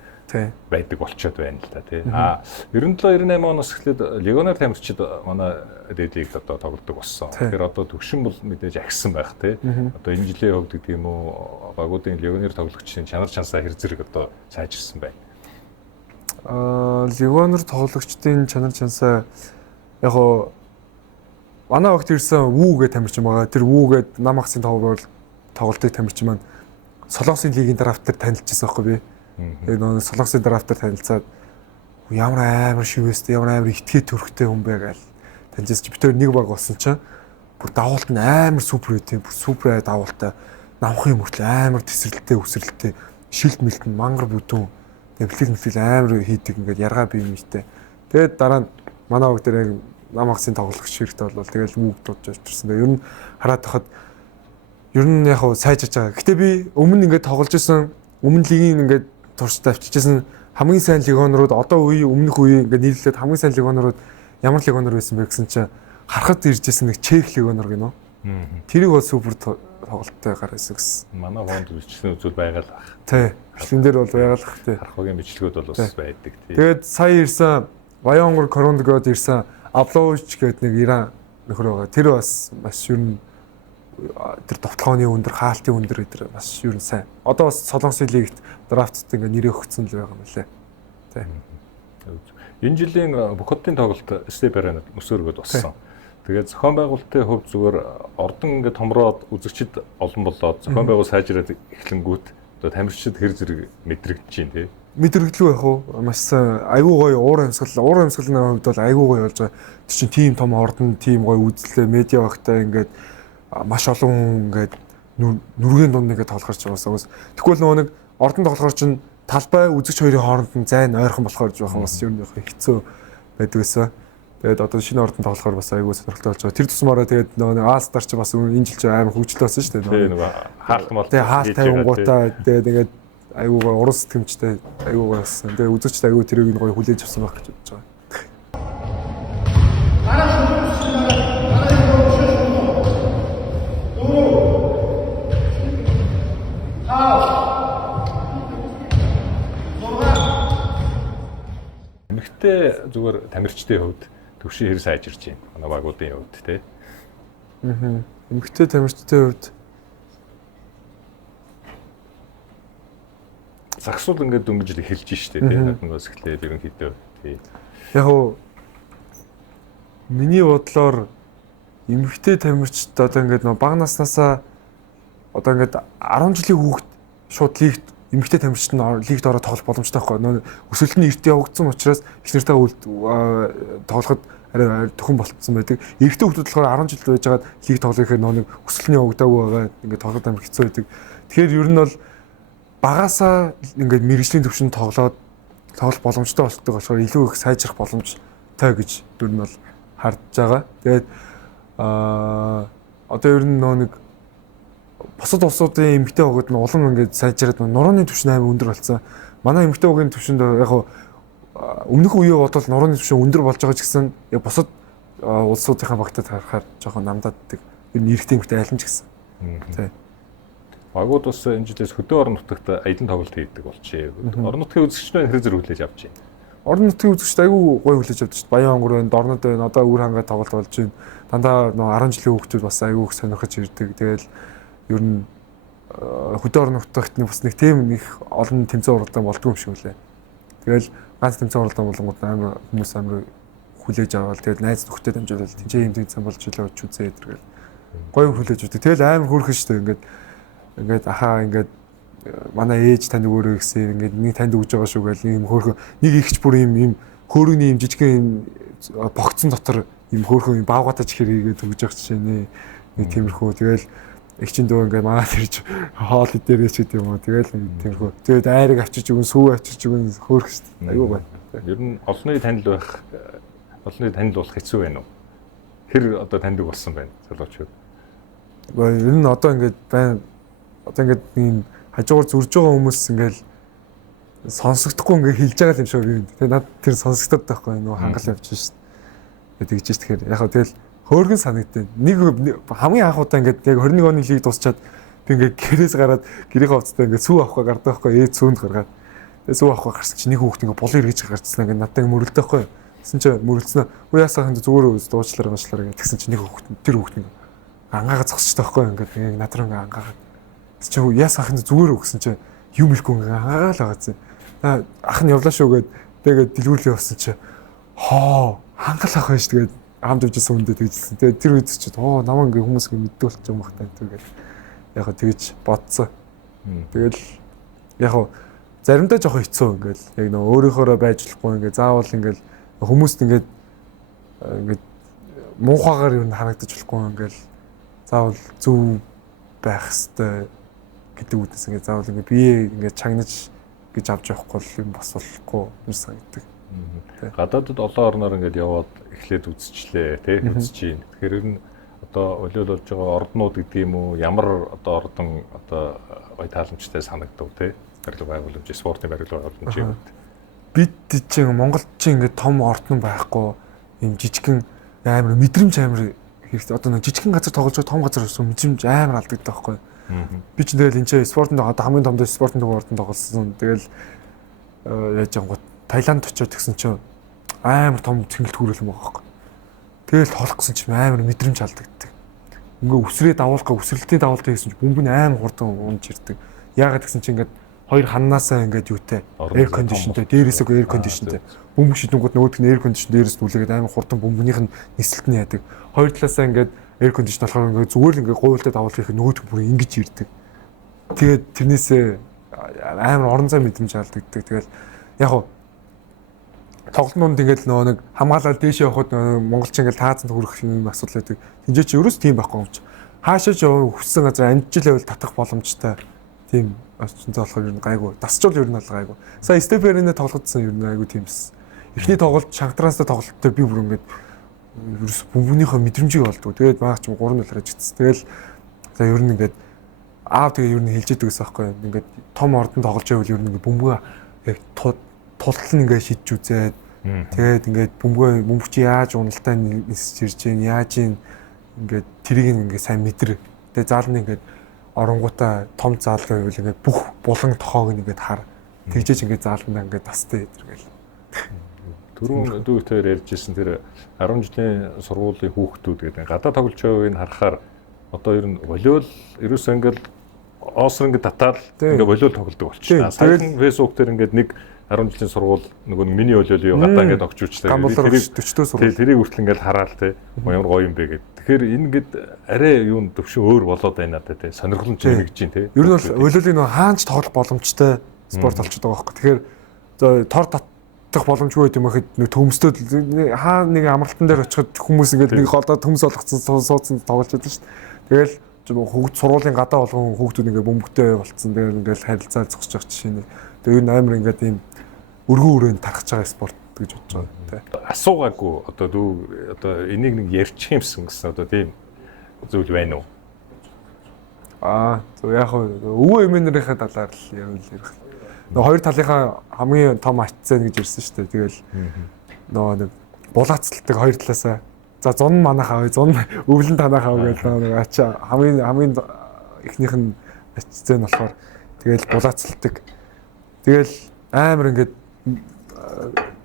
байдаг болчоод байна л та тий. 97-98 оноос эхлээд легионер тамирчид манай дэдийг одоо тоглодог болсон. Тэгэхээр одоо төвшин бол мэдээж агсан байх тий. Одоо энэ жилийн хувьд гэдэг юм уу багуудын легионер тоглогчдын чанар чансаа хэр зэрэг одоо сайжирсан байна. Легионер тоглогчдын чанар чансаа яг манай огт ирсэн Вүү гэх тамирчин байгаа. Тэр Вүү гээд нам ахсын тоглолтыг тамирчин маань Солонгосын лигийн драфт дээр танилцчихсан байхгүй би. Тэгээд нөгөө Солонгосын драфт дээр танилцаад ямар амар шивэстэй, ямар амар итгээ төрхтэй хүн бэ гээл танилцсан чи битээр нэг баг болсон чинь бүр давуулт нь амар супер үт юм. Бүр супер давуултаа намхын мөртлөө амар тесрэлттэй өсрэлттэй шилт мэлтэн мангар бүдүүн тэгээд бэлтгэл амар хийдэг ингээд яргаа бие юмтэй. Тэгээд дараа нь манайог дээр яг нам ахсын тоглогч хэрэгтэй болвол тэгэл мөнгө дуудаж очирсан. Ер нь хараад тахад ер нь яг сайжирч байгаа. Гэтэ би өмнө ингээд тоглож исэн, өмнө лигийн ингээд туршид авчижсэн хамгийн сайн легионерууд одоо өмнөх үеийн ингээд нийлүүлээд хамгийн сайн легионерууд ямар легионер байсан бэ гэсэн чинь харахад иржсэн нэг чех легионер гинөө. Тэрийг бол супер тоглолттой гаргасан гэсэн. Манай фонд бичлэгийн үзүүл байгаа л баг. Тий. Бичлэгэн дээр бол байгаа л бах тий. Харахгийн бичлэгүүд бол бас байдаг тий. Тэгээд сая ирсэн Баянгор Корондгод ирсэн Аплович гэдэг нэг Иран нөхөр байгаа. Тэр бас маш ер нь тэр товтлооны өндөр, хаалтын өндөр гэдэг бас ер нь сайн. Одоо бас Солонгосын лигт драфтд ингээ нэрээ өгсөн л байгаа юм лээ. Тий. Энэ жилийн Бухотын тоглолт Стеберэнэд өсөөргөд болсон. Тэгээд зохион байгуулалтын хувьд зүгээр ордон ингээ томроод үзэгчд олон болоод зохион байгуул сайжраад эхлэнгүүт одоо тамирчид хэр зэрэг мэдрэгдэж байна тий. Мэдрэгдлүү яг уу маш айгүй гоё уур амьсгалын хувьд бол айгүй гоё болж байгаа. Тэр чинь тийм том ордон, тийм гоё үзлээ, медиа багтаа ингээд маш олон хүн ингээд нүргийн дунд нэгэ тоглохорч байгаасаа. Тэгвэл нөгөө нэг ордон тоглохоор чинь талбай үзэгч хоёрын хооронд нь зайн ойрхон болохоор жоохон бас ер нь хэцүү байдаг гэсэн. Тэгээд одоо шинэ ордон тоглохоор бас айгүй сонирхолтой болж байгаа. Тэр тусмаараа тэгээд нөгөө All-Star ч бас энэ жил ч амар хөгжил болсон шүү дээ. Тийм нөгөө хаалтмал. Тэгээд хаалт тавингуудаа тэгээд ингээд айгуугаа уран сэтгэмжтэй айгуугаа болсон. Тэгээд үзэгчд айгүй тэрийг гоё хүлээж авсан байх гэж бодож байгаа. Эмэгтэй зүгээр тамирчдын хувьд төвшин хэр сайжирч байна. Манай багуудын хувьд тий. Эмэгтэй тамирчдын хувьд загсуул ингээд дөнгөж л эхэлж штэ тий. Наднаас эхлээд ерөнхийдөө тий. Яг уу миний бодлоор эмэгтэй тамирчид одоо ингээд нэг бага наснаасаа одоо ингээд 10 жилийн хүүхэд шууд лигт эмэгтэй тамирчид нь лигт ороод тоглох боломжтой байхгүй. Нөө өсөлт нь эрт явагдсан учраас их нартаа тоглоход арай төхөн болцсон байдаг. Эрэгтэй хүүхдүүд болохоор 10 жил байжгаад лиг тоглох гэхээр нөө өсөлт нь явагдаагүй байгаа. Ингээд тоглох амар хэцүү байдаг. Тэгэхээр ер нь бол багасаа ингээд мэргэжлийн төвшөнд тоглох боломжтой болдог болохоор илүү их сайжрах боломжтой гэж ер нь бол харж байгаа. Тэгээд одоо ер нь нэг бусад улсуудын эмэгтэй хогод нь улам ингээд сайжраад нурууны түвшин амар өндөр болсон. Манай эмэгтэй хогийн түвшинд яг өмнөх үеэ бодвол нурууны түвшин өндөр болж байгаа ч гэсэн яг бусад улсуудынхаа багтад харахаар жоохон намдааддаг. Ер нь эрэгтэй эмэгтэй айлын ч гэсэн. Тий. Багууд бас энэ жилээс хөдөө орон нутагт аялын тоглолт хийдэг болчихъя. Орон нутгийн үзэгчнээ хэр зэрэг хүлээж авч байна. Орон нутгийн үзэгчд айгүй гоё хүлээж авдаг шүү дээ. Баян онгор байна, дорнод байна. Одоо үр хангаа тоглолт болж байна. Дандаа 10 жилийн хүүхдүүд бас айгүй их сонирхож ирдэг. Тэгэл ер нь хөдөө орон нутагт бас нэг тийм их олон тэмцээн уралдаан болдгоо юм шиг үлээ. Тэгэл ганц тэмцээн уралдаан болонгууд амар хүмүүс амар хүлээж аваад тэгэл найз нөхдөд дамжуулаад тэнцээ юм тэмцээн болж илээ ч үзээ гэдэргээл гоё хүлээж авдаг. Тэгэл амар хөөрхөн шүү дээ. Ингээд ахаа ингээд манай ээж танд өөрөө гэсэн ингээд нэг танд өгж байгаа шүү гэл ийм хөөрхөн нэг ихч бүр ийм хөөргөний ийм жижигхэн ийм богцсон дотор ийм хөөрхөн ийм баавгатаж хэрийгээд өгж байгаа ч нэ нэг тиймэрхүү. Тэгэл их чин дөө ингээд манаа тэрж хоол дээрээс гэдэг юм уу. Тэгэл тиймэрхүү. Тэгээд айрыг авчиж өгөн сүү авчиж өгөн хөөрх шүү дээ. Аюу бай. Ер нь олонний танил байх олонний танил болох хэцүү байна уу? Хэр одоо таньдаг болсон байна залуучууд? Ер нь одоо ингээд байна. Одоо ингээд ийм хажуугаар зүрж байгаа хүмүүс ингээл сонсогдохгүй ингээд хэлж байгаа юм шиг юм. Тэгээ над тэр сонсогдоод байхгүй нөгөө хангал явж шít. Тэгээд тэгж шít. Тэгэхээр яг хөө тэгэл хөөргөн санагдтыг. Нэг хамгийн анх удаа ингээд яг 21 оны лиг дуусчаад би ингээд гэрээс гараад гэрийнхээ хувцастай ингээд сүү авах гардаг байхгүй. Сүүнд гаргаад. Тэгээ сүү авах гарч чи нэг хүүхд ингээд булын эргэж гарцсан ингээд надад мөрөлдөө байхгүй. Тэсэн чи мөрөлдснөө уу яасаа ханд зүгээр дуучлаараа гэсэн чи нэг хүүхд тэр хүүхд ингээд ангаагаа зогсчихтой байхгүй. Ингээд надраа ингээд ангаагаа чи яас ахын зүгээр үү гэсэн чи юм ихгүй ангаал байгаадсан. Ах нь явлаа шүү тэгээд дэлгүүрлээ явсан чи хангал ах байж тэгээд хамт өвжсэн хүндээ тэгжсэн. Тэгээд тэр үед чи намаа ингээ хүмүүс мэддэг болчих юм бах тань тэгээд яг тэгж бодсон. Тэгэл яг заримдаа жоохон хэцүү ингээл яг нөө өөрийнхоороо байж болохгүй ингээ заавал ингээл хүмүүст ингээд муухагаар юу харагдаж болохгүй ингээл заавал зөв байх хэвээр гэдэг үгнээс ингээд заавал ингээд бие ингээд чагнаж гэж авч явахгүй юм бас болохгүй юм санагддаг. Гадаадд олон орноор ингээд яваад эхлээд үзчихлээ тий үзэж байна. Тэгэхээр ер нь одоо олиолж байгаа орднууд гэдэг юм уу ямар одоо ордон одоо гоё тааламжтай санагдав тий барилга байгууламж спортын барилга байгууламж юм. Бид чинь Монголд чинь ингээд том ордон байхгүй юм жижигхэн амар мэдрэмж амар хэрэгтэй. Одоо нэг жижигхэн газар тоглож байгаа том газар гэсэн мэдрэмж амар алдагддаг байхгүй. Би ч тэгэл энэ спортын одоо хамгийн том спортын ордонд тоглосон. Тэгэл яаж янгууд Таиланд очиод тэгсэн чинь амар том цэнгэлт хүрээлэн байгаа байхгүй. Тэгэл толох гэсэн чинь амар мэдрэмж алдагддаг. Ингээ үсрээ давуулах үсрэлтийн давуулт хийсэн чинь бөмбөг амар хурдан унж ирдэг. Яагаад гэсэн чинь ингээд хоёр ханаасаа ингээд юутай air conditionтэй дээрээсээ air conditionтэй бөмбөг шидэнгууд нөгөөх нь air condition дээрээс нүлээгээд амар хурдан бөмбөгнийх нь нислэлт нь яадаг. Хоёр талаасаа ингээд air condition болохоор ингээд зүгээр л ингээд гуйлтад давуулах нөгөөх бүр ингэж ирдэг. Тэгээд тэрнээсээ амар орон зай мэдрэмж алдагддаг. Тэгэл яг хуу тоглолтууд ингээд нөгөө нэг хамгаалал дээшээ явахад монголч ингээд таацанд хүрэх юм асуудал байдаг. Тинжээ чи ерөөс тийм байхгүй юм чи. Хаашаач явах хүссэн газар амжил байвал татах боломжтой. тийм орчинтой болохоор ер нь гайгүй. Дасчул ер нь бол гайгүй. Сая Стеферинэ тоглоцсон ер нь гайгүй тиймс. Эхний тоглолт Шанхтраастай тоглолттой би бүр ингээд ерөөс бөмбөгнийхөө мэдрэмжийг олдгоо. Тэгээд маач 3-0 гарч ицсэн. Тэгэл за ер нь ингээд аав тэгээ ер нь хэлж идэг гэсэн байхгүй. Ингээд том ордон тоглож байвал ер нь ингээд бөмбөгөө яг тултал нь ингээд шидж үзээд тэгээд ингээд бөмбөг чи яаж уналтай нисэж ирж гин яаж ингээд тэрийг ингээд сайн мэдэр. Тэгээд заалны ингээд оронгуудаа том заал байвал ингээд бүх булан тохоог ингээд хар. Тэгжээж ингээд заалнаа ингээд тастай идэргээл. Түрүүн дүүгээр ярьжсэн тэр 10 жилийн сургуулийн хүүхдүүд гэдэг гадаа тоглож байгааг харахаар одоо ер нь волейбол ерөөсөө ингээд оосор ингээд татаад ингээд волейбол тоглодог болчихлоо. Саяхан фэйсбુક дээр ингээд нэг 10 жилийн сургууль нөгөө миний волейбол гадаа ингээд огч үүчтэй. Тэрийг хүртэл ингээд хараад те ямар гоё юм бэ гэдэг. Тэгэхээр энэ ингээд арай юун төвшин өөр болоод байна надад те сонирхол нь чимэгж чинь те. Ер нь бол волейболыг нөгөө хаанч тоглох боломжтой спорт болчиход байгаа байхгүй. Тэгэхээр тор татах боломжгүй юм ахэд нэг төмсдөд хаа нэг амралтан дээр очиход хүмүүс ингээд нэг голдоо төмс болгоцсон суудсан тоглож байдаг шүү дээ. Тэгэл хүүхд сургуулийн гадаа болгон хүүхдүүд ингээд бөмбөгтэй болцсон. Тэгээд ингээд харилцаа зогсож байгаа жишээ нь. Тэгээд энэ амар ингээд ийм өргөн өрөөнд тархаж байгаа спорт гэж бодож байгаа тий. Асуугаагүй одоо энийг нэг ярьчих юмсан гэсэн одоо тийм зүйл байна уу? Зөв яг өвөө эмээнэрийнхээ талаар л ярих. Нөгөө хоёр талынхаа хамгийн том ачцэн гэж ирсэн шүү дээ. Тэгэл нөгөө нэг булаацлалдаг хоёр талаасаа за зун манайх авъя, зун өвлөн танайх авъя гэдэг нөгөө ачаа хамгийн ихнийх нь ачцэн болохоор тэгэл булаацлалдаг. Тэгэл амар ингээд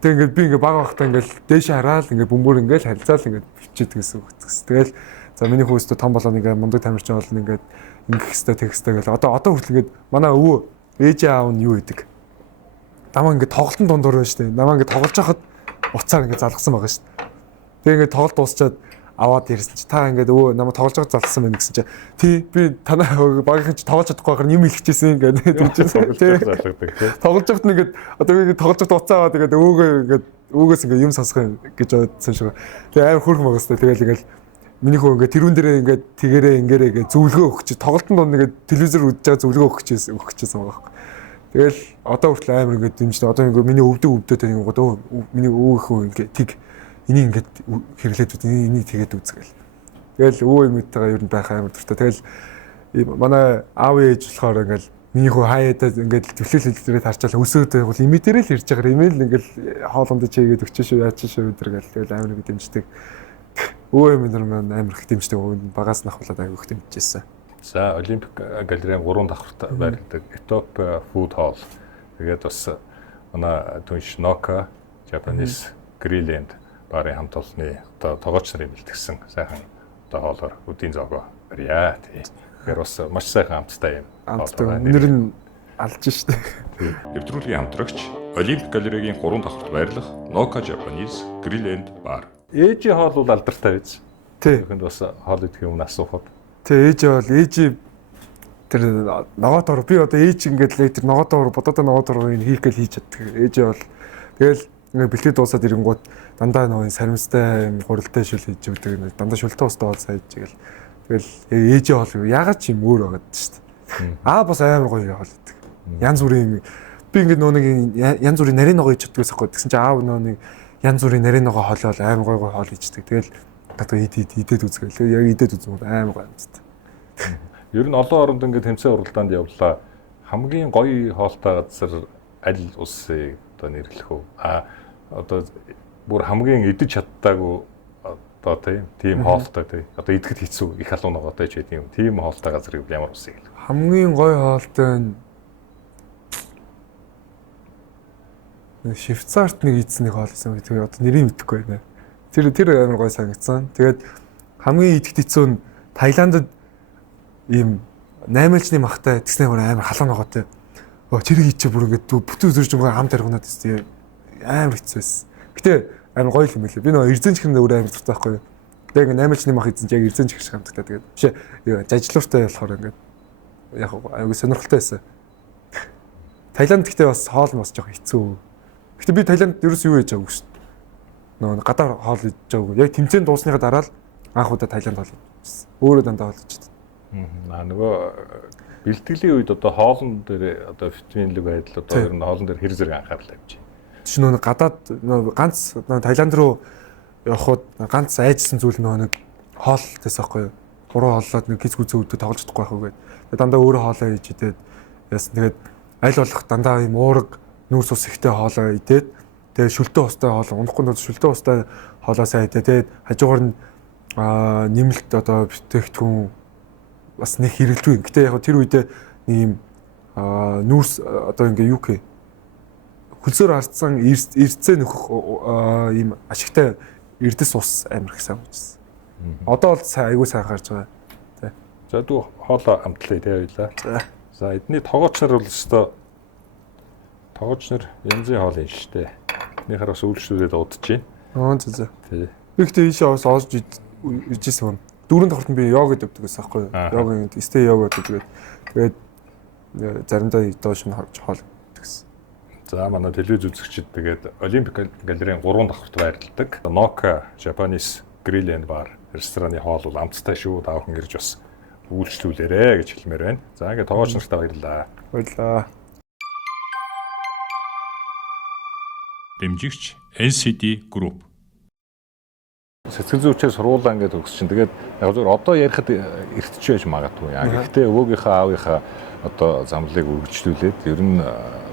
тэг ингээд би ингээд баг багтаа ингээд дээш хараад ингээд бөмбөр ингээд харилцаал ингээд бичээд гэсэн үг гэсэн. Тэгэл за миний хүүхдээ том болоо ингээд мундаг тамирчин болно ингээд ингэх хэвээр тэгэх хэвээр гэл одоо хүртэл ингээд манай өвөө ээж аав нь юу гэдэг. Намаа ингээд тоглолтын дундуур байна шүү дээ. Намаа ингээд тоглож байхад уцаар ингээд залгсан байгаа шүү дээ. Тэгээ ингээд тоглолт дуусчаад аваад ирсэн чи та ингээд өвөө намаа тоглож байхад залгсан байна гэсэн чи тий би танаа багийнхан чи тоглож чадахгүй байхаар юм хэлчихсэн ингээд тэгчихсэн. Тоглож байхад ингээд одоо ингээд тоглож байхад уцаа аваад ингээд өвгөөс ингээд юм сонсох гэж бодсон шүү. Тэгээ амар хөрх магаас тэгэл ингээд миний хөө ингээд тэрүүн дээрээ ингээд тэгэрээ ингээрээ ингээд зөвлөгөө өгч тоглолтын дунд ингээд телевизээр үзэж байгаа зөвлөгөө өгчээсэн байгаа байхгүй. Тэгэл одоо хүртэл амар ингээд дэмждэг. Одоо ингээд миний өвдөд тань одоо миний өвөөхөө ингээд тэг энийг ингээд хэрэглээд үз энийг тэгээд үзгээл. Тэгэл өвөө эмээтэйгээ ер нь байх амар дуртай. Тэгэл манай аав ээж болохоор ингээд миний хөө хаяадаа ингээд төвлөлөлдөрөө харчаал өсөөд бол эмээдэрээ л ирж байгаа. Эмээл ингээд хоолондоо чигээд өгчөө шүү яач шүү өдр гэл. Тэгэл амар ингээд дэмждэг. Өвөө эмээнэр маань амар их дэмждэг. Багаас нь ахуулаад аяг их дэмжижсэн. За Олимпик галерейн 3 давхарт байрладаг Ethiopia Food Hall. Тэгээд бас манай түнш Noka, Japanese Greenland барын хамт олонны одоо тоогооч нарын бэлтгэсэн сайхан одоо хоолоор өдийн зоогоо барья. Тэгэхээр бас маш сайхан хамттай юм. Нэр нь алж штэ. Нэвтрүүлгийн хамтрагч Олимпик галерейн 3 давхарт байрлах Noka Japanese Greenland бар. Ээжийн хоол бол алдартай биз? Тий. Тэгэхэд бас хоол идэх юм асуухад. Тий, ээж тэр ногоотор би одоо ээж ингээд л тэр ногоотор бодоод ногооторыг хийх гээл хийж чаддаг. Ээж бол тэгэл ингээд бэлтгэж дуусаад ирэнгүүт дандаа нөгөө саримстай гурилтай шүл хийж өгдөг. Дандаа шүлтэй устдаа бол сайж тэгэл. Тэгэл ээж бол ягаад ч юм өөр байгаад шүү дээ. Бас амар гоё хоол идэг. Янз бүрийн би ингээд нөгөө нэг янз бүрийн нарийн ногоо хийж чаддгаас гоё. Тэгсэн чи аав нөгөө нэг янз бүрийн нарийн ногоо хоолол амар гоё хоол хийдэг. Тэгэл одоо идээд үзгээл. Яг идээд үзмээр амар гоё юм зү. Ер нь олон оронд ингээд тэмцээн уралдаанд явлаа. Хамгийн гоё хоолтой газар аль улсыг одоо нэрлэх үү? Одоо бүр хамгийн идэж чаддаагүй одоо тийм хоолтой тийм. Одоо идэхэд хэцүү их халуун ногоотой ч гэдэг юм. Тийм хоолтой газрыг ямар улсыг хэлэх вэ? Хамгийн гоё хоолтой нь Швейцарт нэг идсэн нэг хоол байсан. Тэгээ одоо нэрийг мэдэхгүй байна. Тэр амар гоё санагдсан. Тэгээд хамгийн идэхэд хэцүү нь Таиландд ийм 8-ны махтай тэгснээр амар халуун ногоотой. Чирэг хийчих бүр ингээд бүтэн зүржингөө ам тархунаад тест амар хэцүү байсан. Гэтэ амар гоё юм билээ. Би нөгөө эрдэнэ чихрэн өөр амар дуртай байхгүй юу. Тэгээ ингээд 8-ны мах идсэн чинь яг эрдэнэ чихэр шиг хамтдаг. Тэгээд биш жажлууртай болохоор ингээд яг аюу сонирхолтой байсан. Таиланд гэхдээ бас хоол нь бас жоох хэцүү. Гэтэ би Таиланд ерөөс юу хийж байгаагүй шүү дээ. Нөгөө гадаар хоол хийж байгаагүй. Яг тэмцээн дуусныхаа дараа л анх удаа Таиланд хоол идсэн. Өөрөө дандаа хоол идчихсэн. Нөгөө бэлтгэлийн үед одоо хоолн дээр одоо витаминлэг байдал одоо ер нь хоолн дээр хэр зэрэг анхаарал тавьж байна. Чи нөгөө гадаад ганц Таиланд руу явхад ганц айжсан зүйл нэг хоол гэсэн байхгүй юу? 3 хооллоод нэг гиз гүзээ өвдө тоглож чадахгүй байх үгээд. Тэгээд дандаа өөрөө хоолоо хийж идээд яасан. Тэгээд аль болох дандаа ийм уураг нүүрс ус ихтэй хоолоо идээд тэгээд шүлтэн устай хоолоо унахгүй нь шүлтэн устай хоолоо сайн идээд тэгээд хажуугаар нь нэмэлт одоо бүтээгдэхүүн бас нэг хэрэглэв. Гэтэ яг тэр үедээ нэг ийм нүүрс одоо ингээ юу гэх хөлсөөр ардсан эрдцээ нөхөх ийм ашигтай эрдэс ус амир их сайн уусан. Одоо бол айгүй сайн гарч байгаа. Тэ. За дүү хоолоо амтлаа тий хоёлаа. За эдний тоогооч нар бол өстой тоогооч нар янзын хоол юм шүү дээ. Эднийхээ бас үйлчлүүлээд удаж байна. За. Тий. Би ихтэй ийшээ бас олж ижсэн юм. Дөрөв тохиолдолд би йогад явдаг гэсэн байхгүй юу? Йогийн стей йога гэдэг. Тэгээд заримдаа доош нь харж хоол гэсэн. За манай телевиз үзэгчид тэгээд Олимпик галерейн 3 давхарт байрладаг. Noka Japanese Grill and Bar рестораны хоол бол амттай шүү. Таавхан ирж бас үйлчлүүлээрэ гэж хэлмээр байна. За ингээд тоогооч нартай баярлалаа. Баярлалаа. Дэмжигч NCD Group. Сэтгэл зүйчээр сургуулаа ингээд өгс чинь тэгээд яг зөв одоо ярихад эртч байж магадгүй. Гэхдээ өвөөгийнхөө аавынхаа одоо замлыг үргэлжлүүлээд ер нь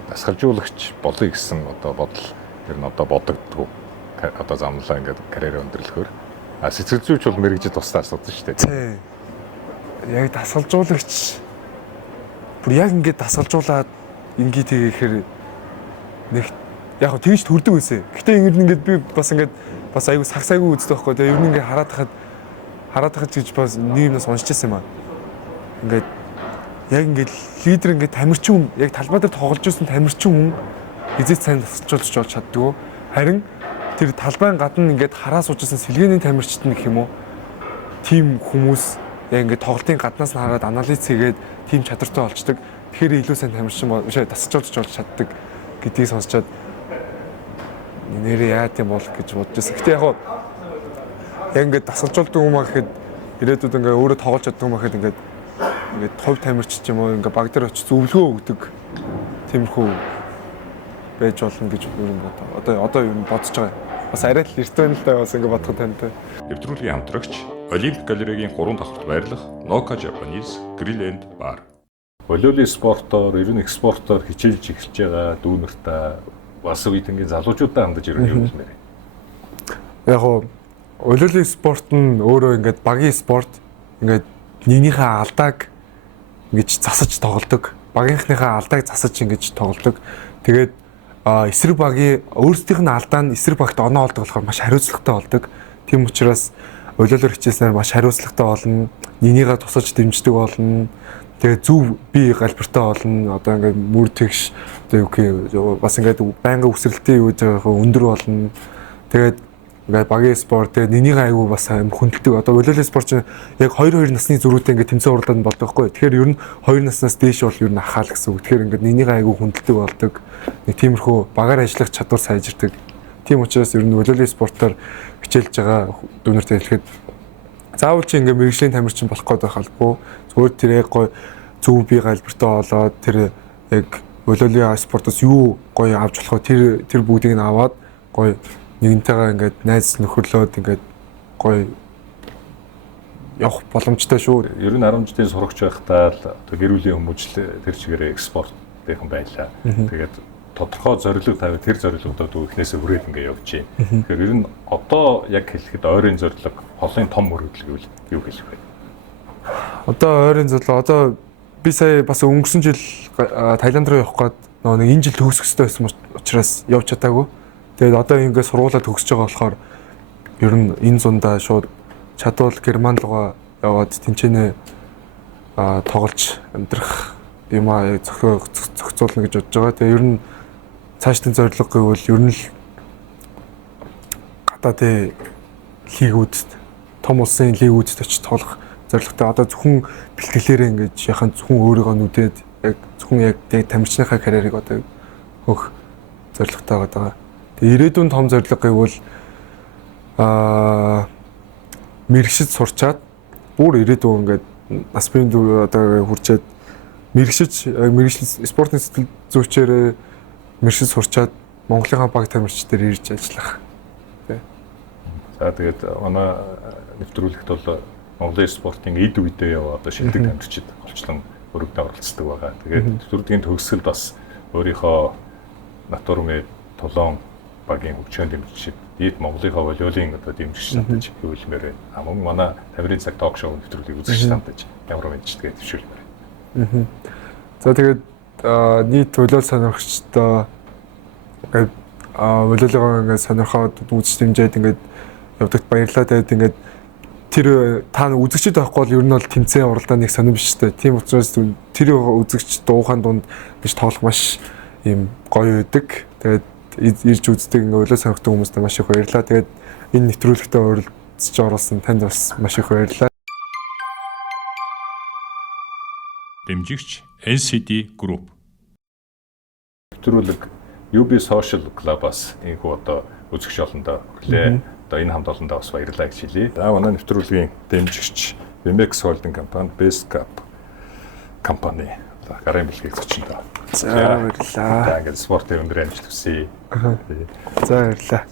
дасгалжуулагч болъё гэсэн одоо бодол ер нь одоо бодогддгоо. Одоо замлаа ингээд карьераа өндөрлөхөөр. Сэтгэл зүйч бол мэрэгжид тусдаа асуудаг шүү дээ. Тийм. Яг дасгалжуулагч бүр яг ингээд дасгалжуулаад ингээд хийхээр нэг яг тэгж төрдөг байсан. Гэтэ ингээд би бас ингээд бас аягүй сагсайгүй үздэг байхгүй. Тэгээ ер нь ингээд хараад хахад гэж бас нийгэмнээс уншижсэн юм аа. Ингээд яг ингээд лидер ингээд тамирчин хүн яг талбай дээр тоглож байсан тамирчин хүн хизээч сайн тасалжуулж болж чаддгүй. Харин тэр талбайн гадна ингээд хараа суужсэн сэлгээний тамирчид нэг юм уу? Тим хүмүүс яг ингээд тоглолтын гаднаас нь хараад анализ хийгээд тим чадвартай болчдөг. Тэгэхээр илүү сайн тамирчин биш тасалжуулж болж чаддаг гэдгийг сонсчоод нэрээ яа тийм бол гэж бодож байсан. Гэтэ яг ингээд дасгалжуулдаг юм аа гэхэд ирээдүйд ингээд өөрөө тоглож чаддаг юм аа гэхэд ингээд тов тамирч ч юм уу ингээд баг дээр очиж зөвлөгөө өгдөг тиймэрхүү байж болно гэж юу юм бодоо. Одоо юу бодож байгаа. Бас арай л эрт байна л да бас ингээд бодоход тантай. Нэвтрүүлгийн хамтрагч Олимпик галерейн 3 давхарт байрлах Noka Japanese Grill and Bar. Волейболын спортоор ер нь экспортоор хичээлж эхэлж байгаа дүүнэртэй бас үеийнгийн залуучуудаа хандаж ер нь юу хэлмээр вэ? Яг гоо волейболын спорт нь өөрөө ингээд багийн спорт ингээд нэгнийхээ алдааг ингэж засаж тоглодог. Багийнхныхаа алдааг засаж ингэж тоглодог. Тэгээд эсрэг багийн өөрсдийнх нь алдаа нь эсрэг багт оноо олдог болохоор маш хариуцлагатай болдог. Тийм учраас волейболоор хичээснээр маш хариуцлагатай болно. Нэгнийгээ тусаж дэмждэг болно. Тэгээ зөв бие галбиртай болно. Одоо ингээд мөр тэгш тэгээ бас ингээд байнга үсрэлтийн үед өндөр болно. Тэгээд ингээд багийн спорт тэгээ нэгнийгээ аягүй бас хүндэлдэг. Одоо волейбол спорт чинь яг 2 насны зүрүүтэй ингээд тэмцээн урлаад болдог байхгүй. Тэгэхээр ер нь 2 наснаас дээш бол ер нь ахаал гэсэн үг. Тэгэхээр ингээд нэгнийгээ аягүй хүндэлдэг болдог. Нэг тиймэрхүү багаар ажиллах чадвар сайжирдаг. Тийм учраас ер нь волейбол спортоор хичээлж байгаа дүүнэртэй хэлэхэд заавал чи ингээ мэрэгжлийн тамирчин болох гээд байх албагүй. Зүгээр тэр яг гоё зөв бие галбиртай болоод тэр яг волейболын спортоос юу гоё авч болох вэ? Тэр бүгдийг нь аваад гоё нэгнтэйгээ ингээд найз нөхөрлөөд ингээд гоё явах боломжтой шүү. Ер нь 10 жилийн сурагч байхдаа л одоо гэр бүлийн хүмүүжил тэр чигээрээ экспортынхан байлаа. Тэгээд тодорхой зорилго тавиад тэр зорилгодод ихнээсээ хүрээд ингээ явж байна. Тэгэхээр ер нь одоо яг хэлэхэд ойрын зорилго, холын том мөрөдөл гэвэл юу хэлэх вэ? Одоо ойрын зорилго одоо би сая бас өнгөрсөн жил Таиланд руу явах гээд нэг энэ жил төгсөх хэрэгтэй байсан учраас явж чадаагүй. Тэгээд одоо ингээ сургуулаа төгсөж байгаа болохоор ер нь энэ зундаа шууд чадвал Герман руугаа яваад тэнцэнэ тоглож амьдрах юм аа зохицуулна гэж бодож байгаа. Тэгээ ер нь цаашдын зорилго гэвэл ер нь л гадаадын лигүүдэд том улсын лигүүдэд очиж тоглох зорилготой. Одоо зөвхөн бэлтгэлээрээ ингэж яхан зөвхөн өөрийгөө нүдээд яг зөвхөн яг тамирчныхаа карьерийг одоо хөх зорилготой байгаа. Тэгээ ирээдүйн том зорилго гэвэл мэрэгшид сурчаад бүр ирээдүйн ингээд нас бие одоо хүрчээд мэрэгжил спортын сэтгэл зүйчээр мэрэгжил сурчаад Монголынхаа баг тамирч дээр ирж ажиллах. За тэгээд манай нэвтрүүлэгт бол Монголын спортын эд үедээ одоо шилдэг тамирчид голчлон өргөдөө оролцдог байгаа. Тэгээд нэвтрүүлгийн төгсгөл бас өөрийнхөө натурмэд тулон багийн хөгжөөнд дэмжиж дээд Монголынхаа волейболын одоо дэмжигч самтаж хөвлөмөр байна. Мөн манай тамирын цаг ток шоу нэвтрүүлгийг үзэж самтаж ямар мэдчихдээ төвшүүлмээр байна. За тэгээд нийт волейбол сонирхчдоо ингээд волейболоо ингээд сонирхоод үзэж дэмжиж ингээд явдагт баярлалаа. Тэгээд ингээд тэр та үзэгчд байхгүй бол ер нь бол тэмцээн уралдааны нэг сонирм биш үү? Тийм учраас тэр үзэгч дуухан дунд биш тоглох маш ийм гоё байдаг. Тэгээд ирж үздэг ингээд волейбол сонирхдаг хүмүүстээ маш их баярлалаа. Тэгээд энэ нэвтрүүлэгтээ оролцож оролцсон танд бас маш их баярлалаа. Дэмжигч NCD Group. Нэвтрүүлэг UB Social Club-аас энэхүү одоо үзэгч олондоо өглөө. Одоо энэ хамт олондоо бас баярлалаа гэж хэлье. За манай нэвтрүүлгийн дэмжигч Vimex Holding компани, Best Cup компани гарын бэлгийг зочиндоо. За баярлалаа. За ингээд спортын өндөр амжилт хүсье. За баярлалаа.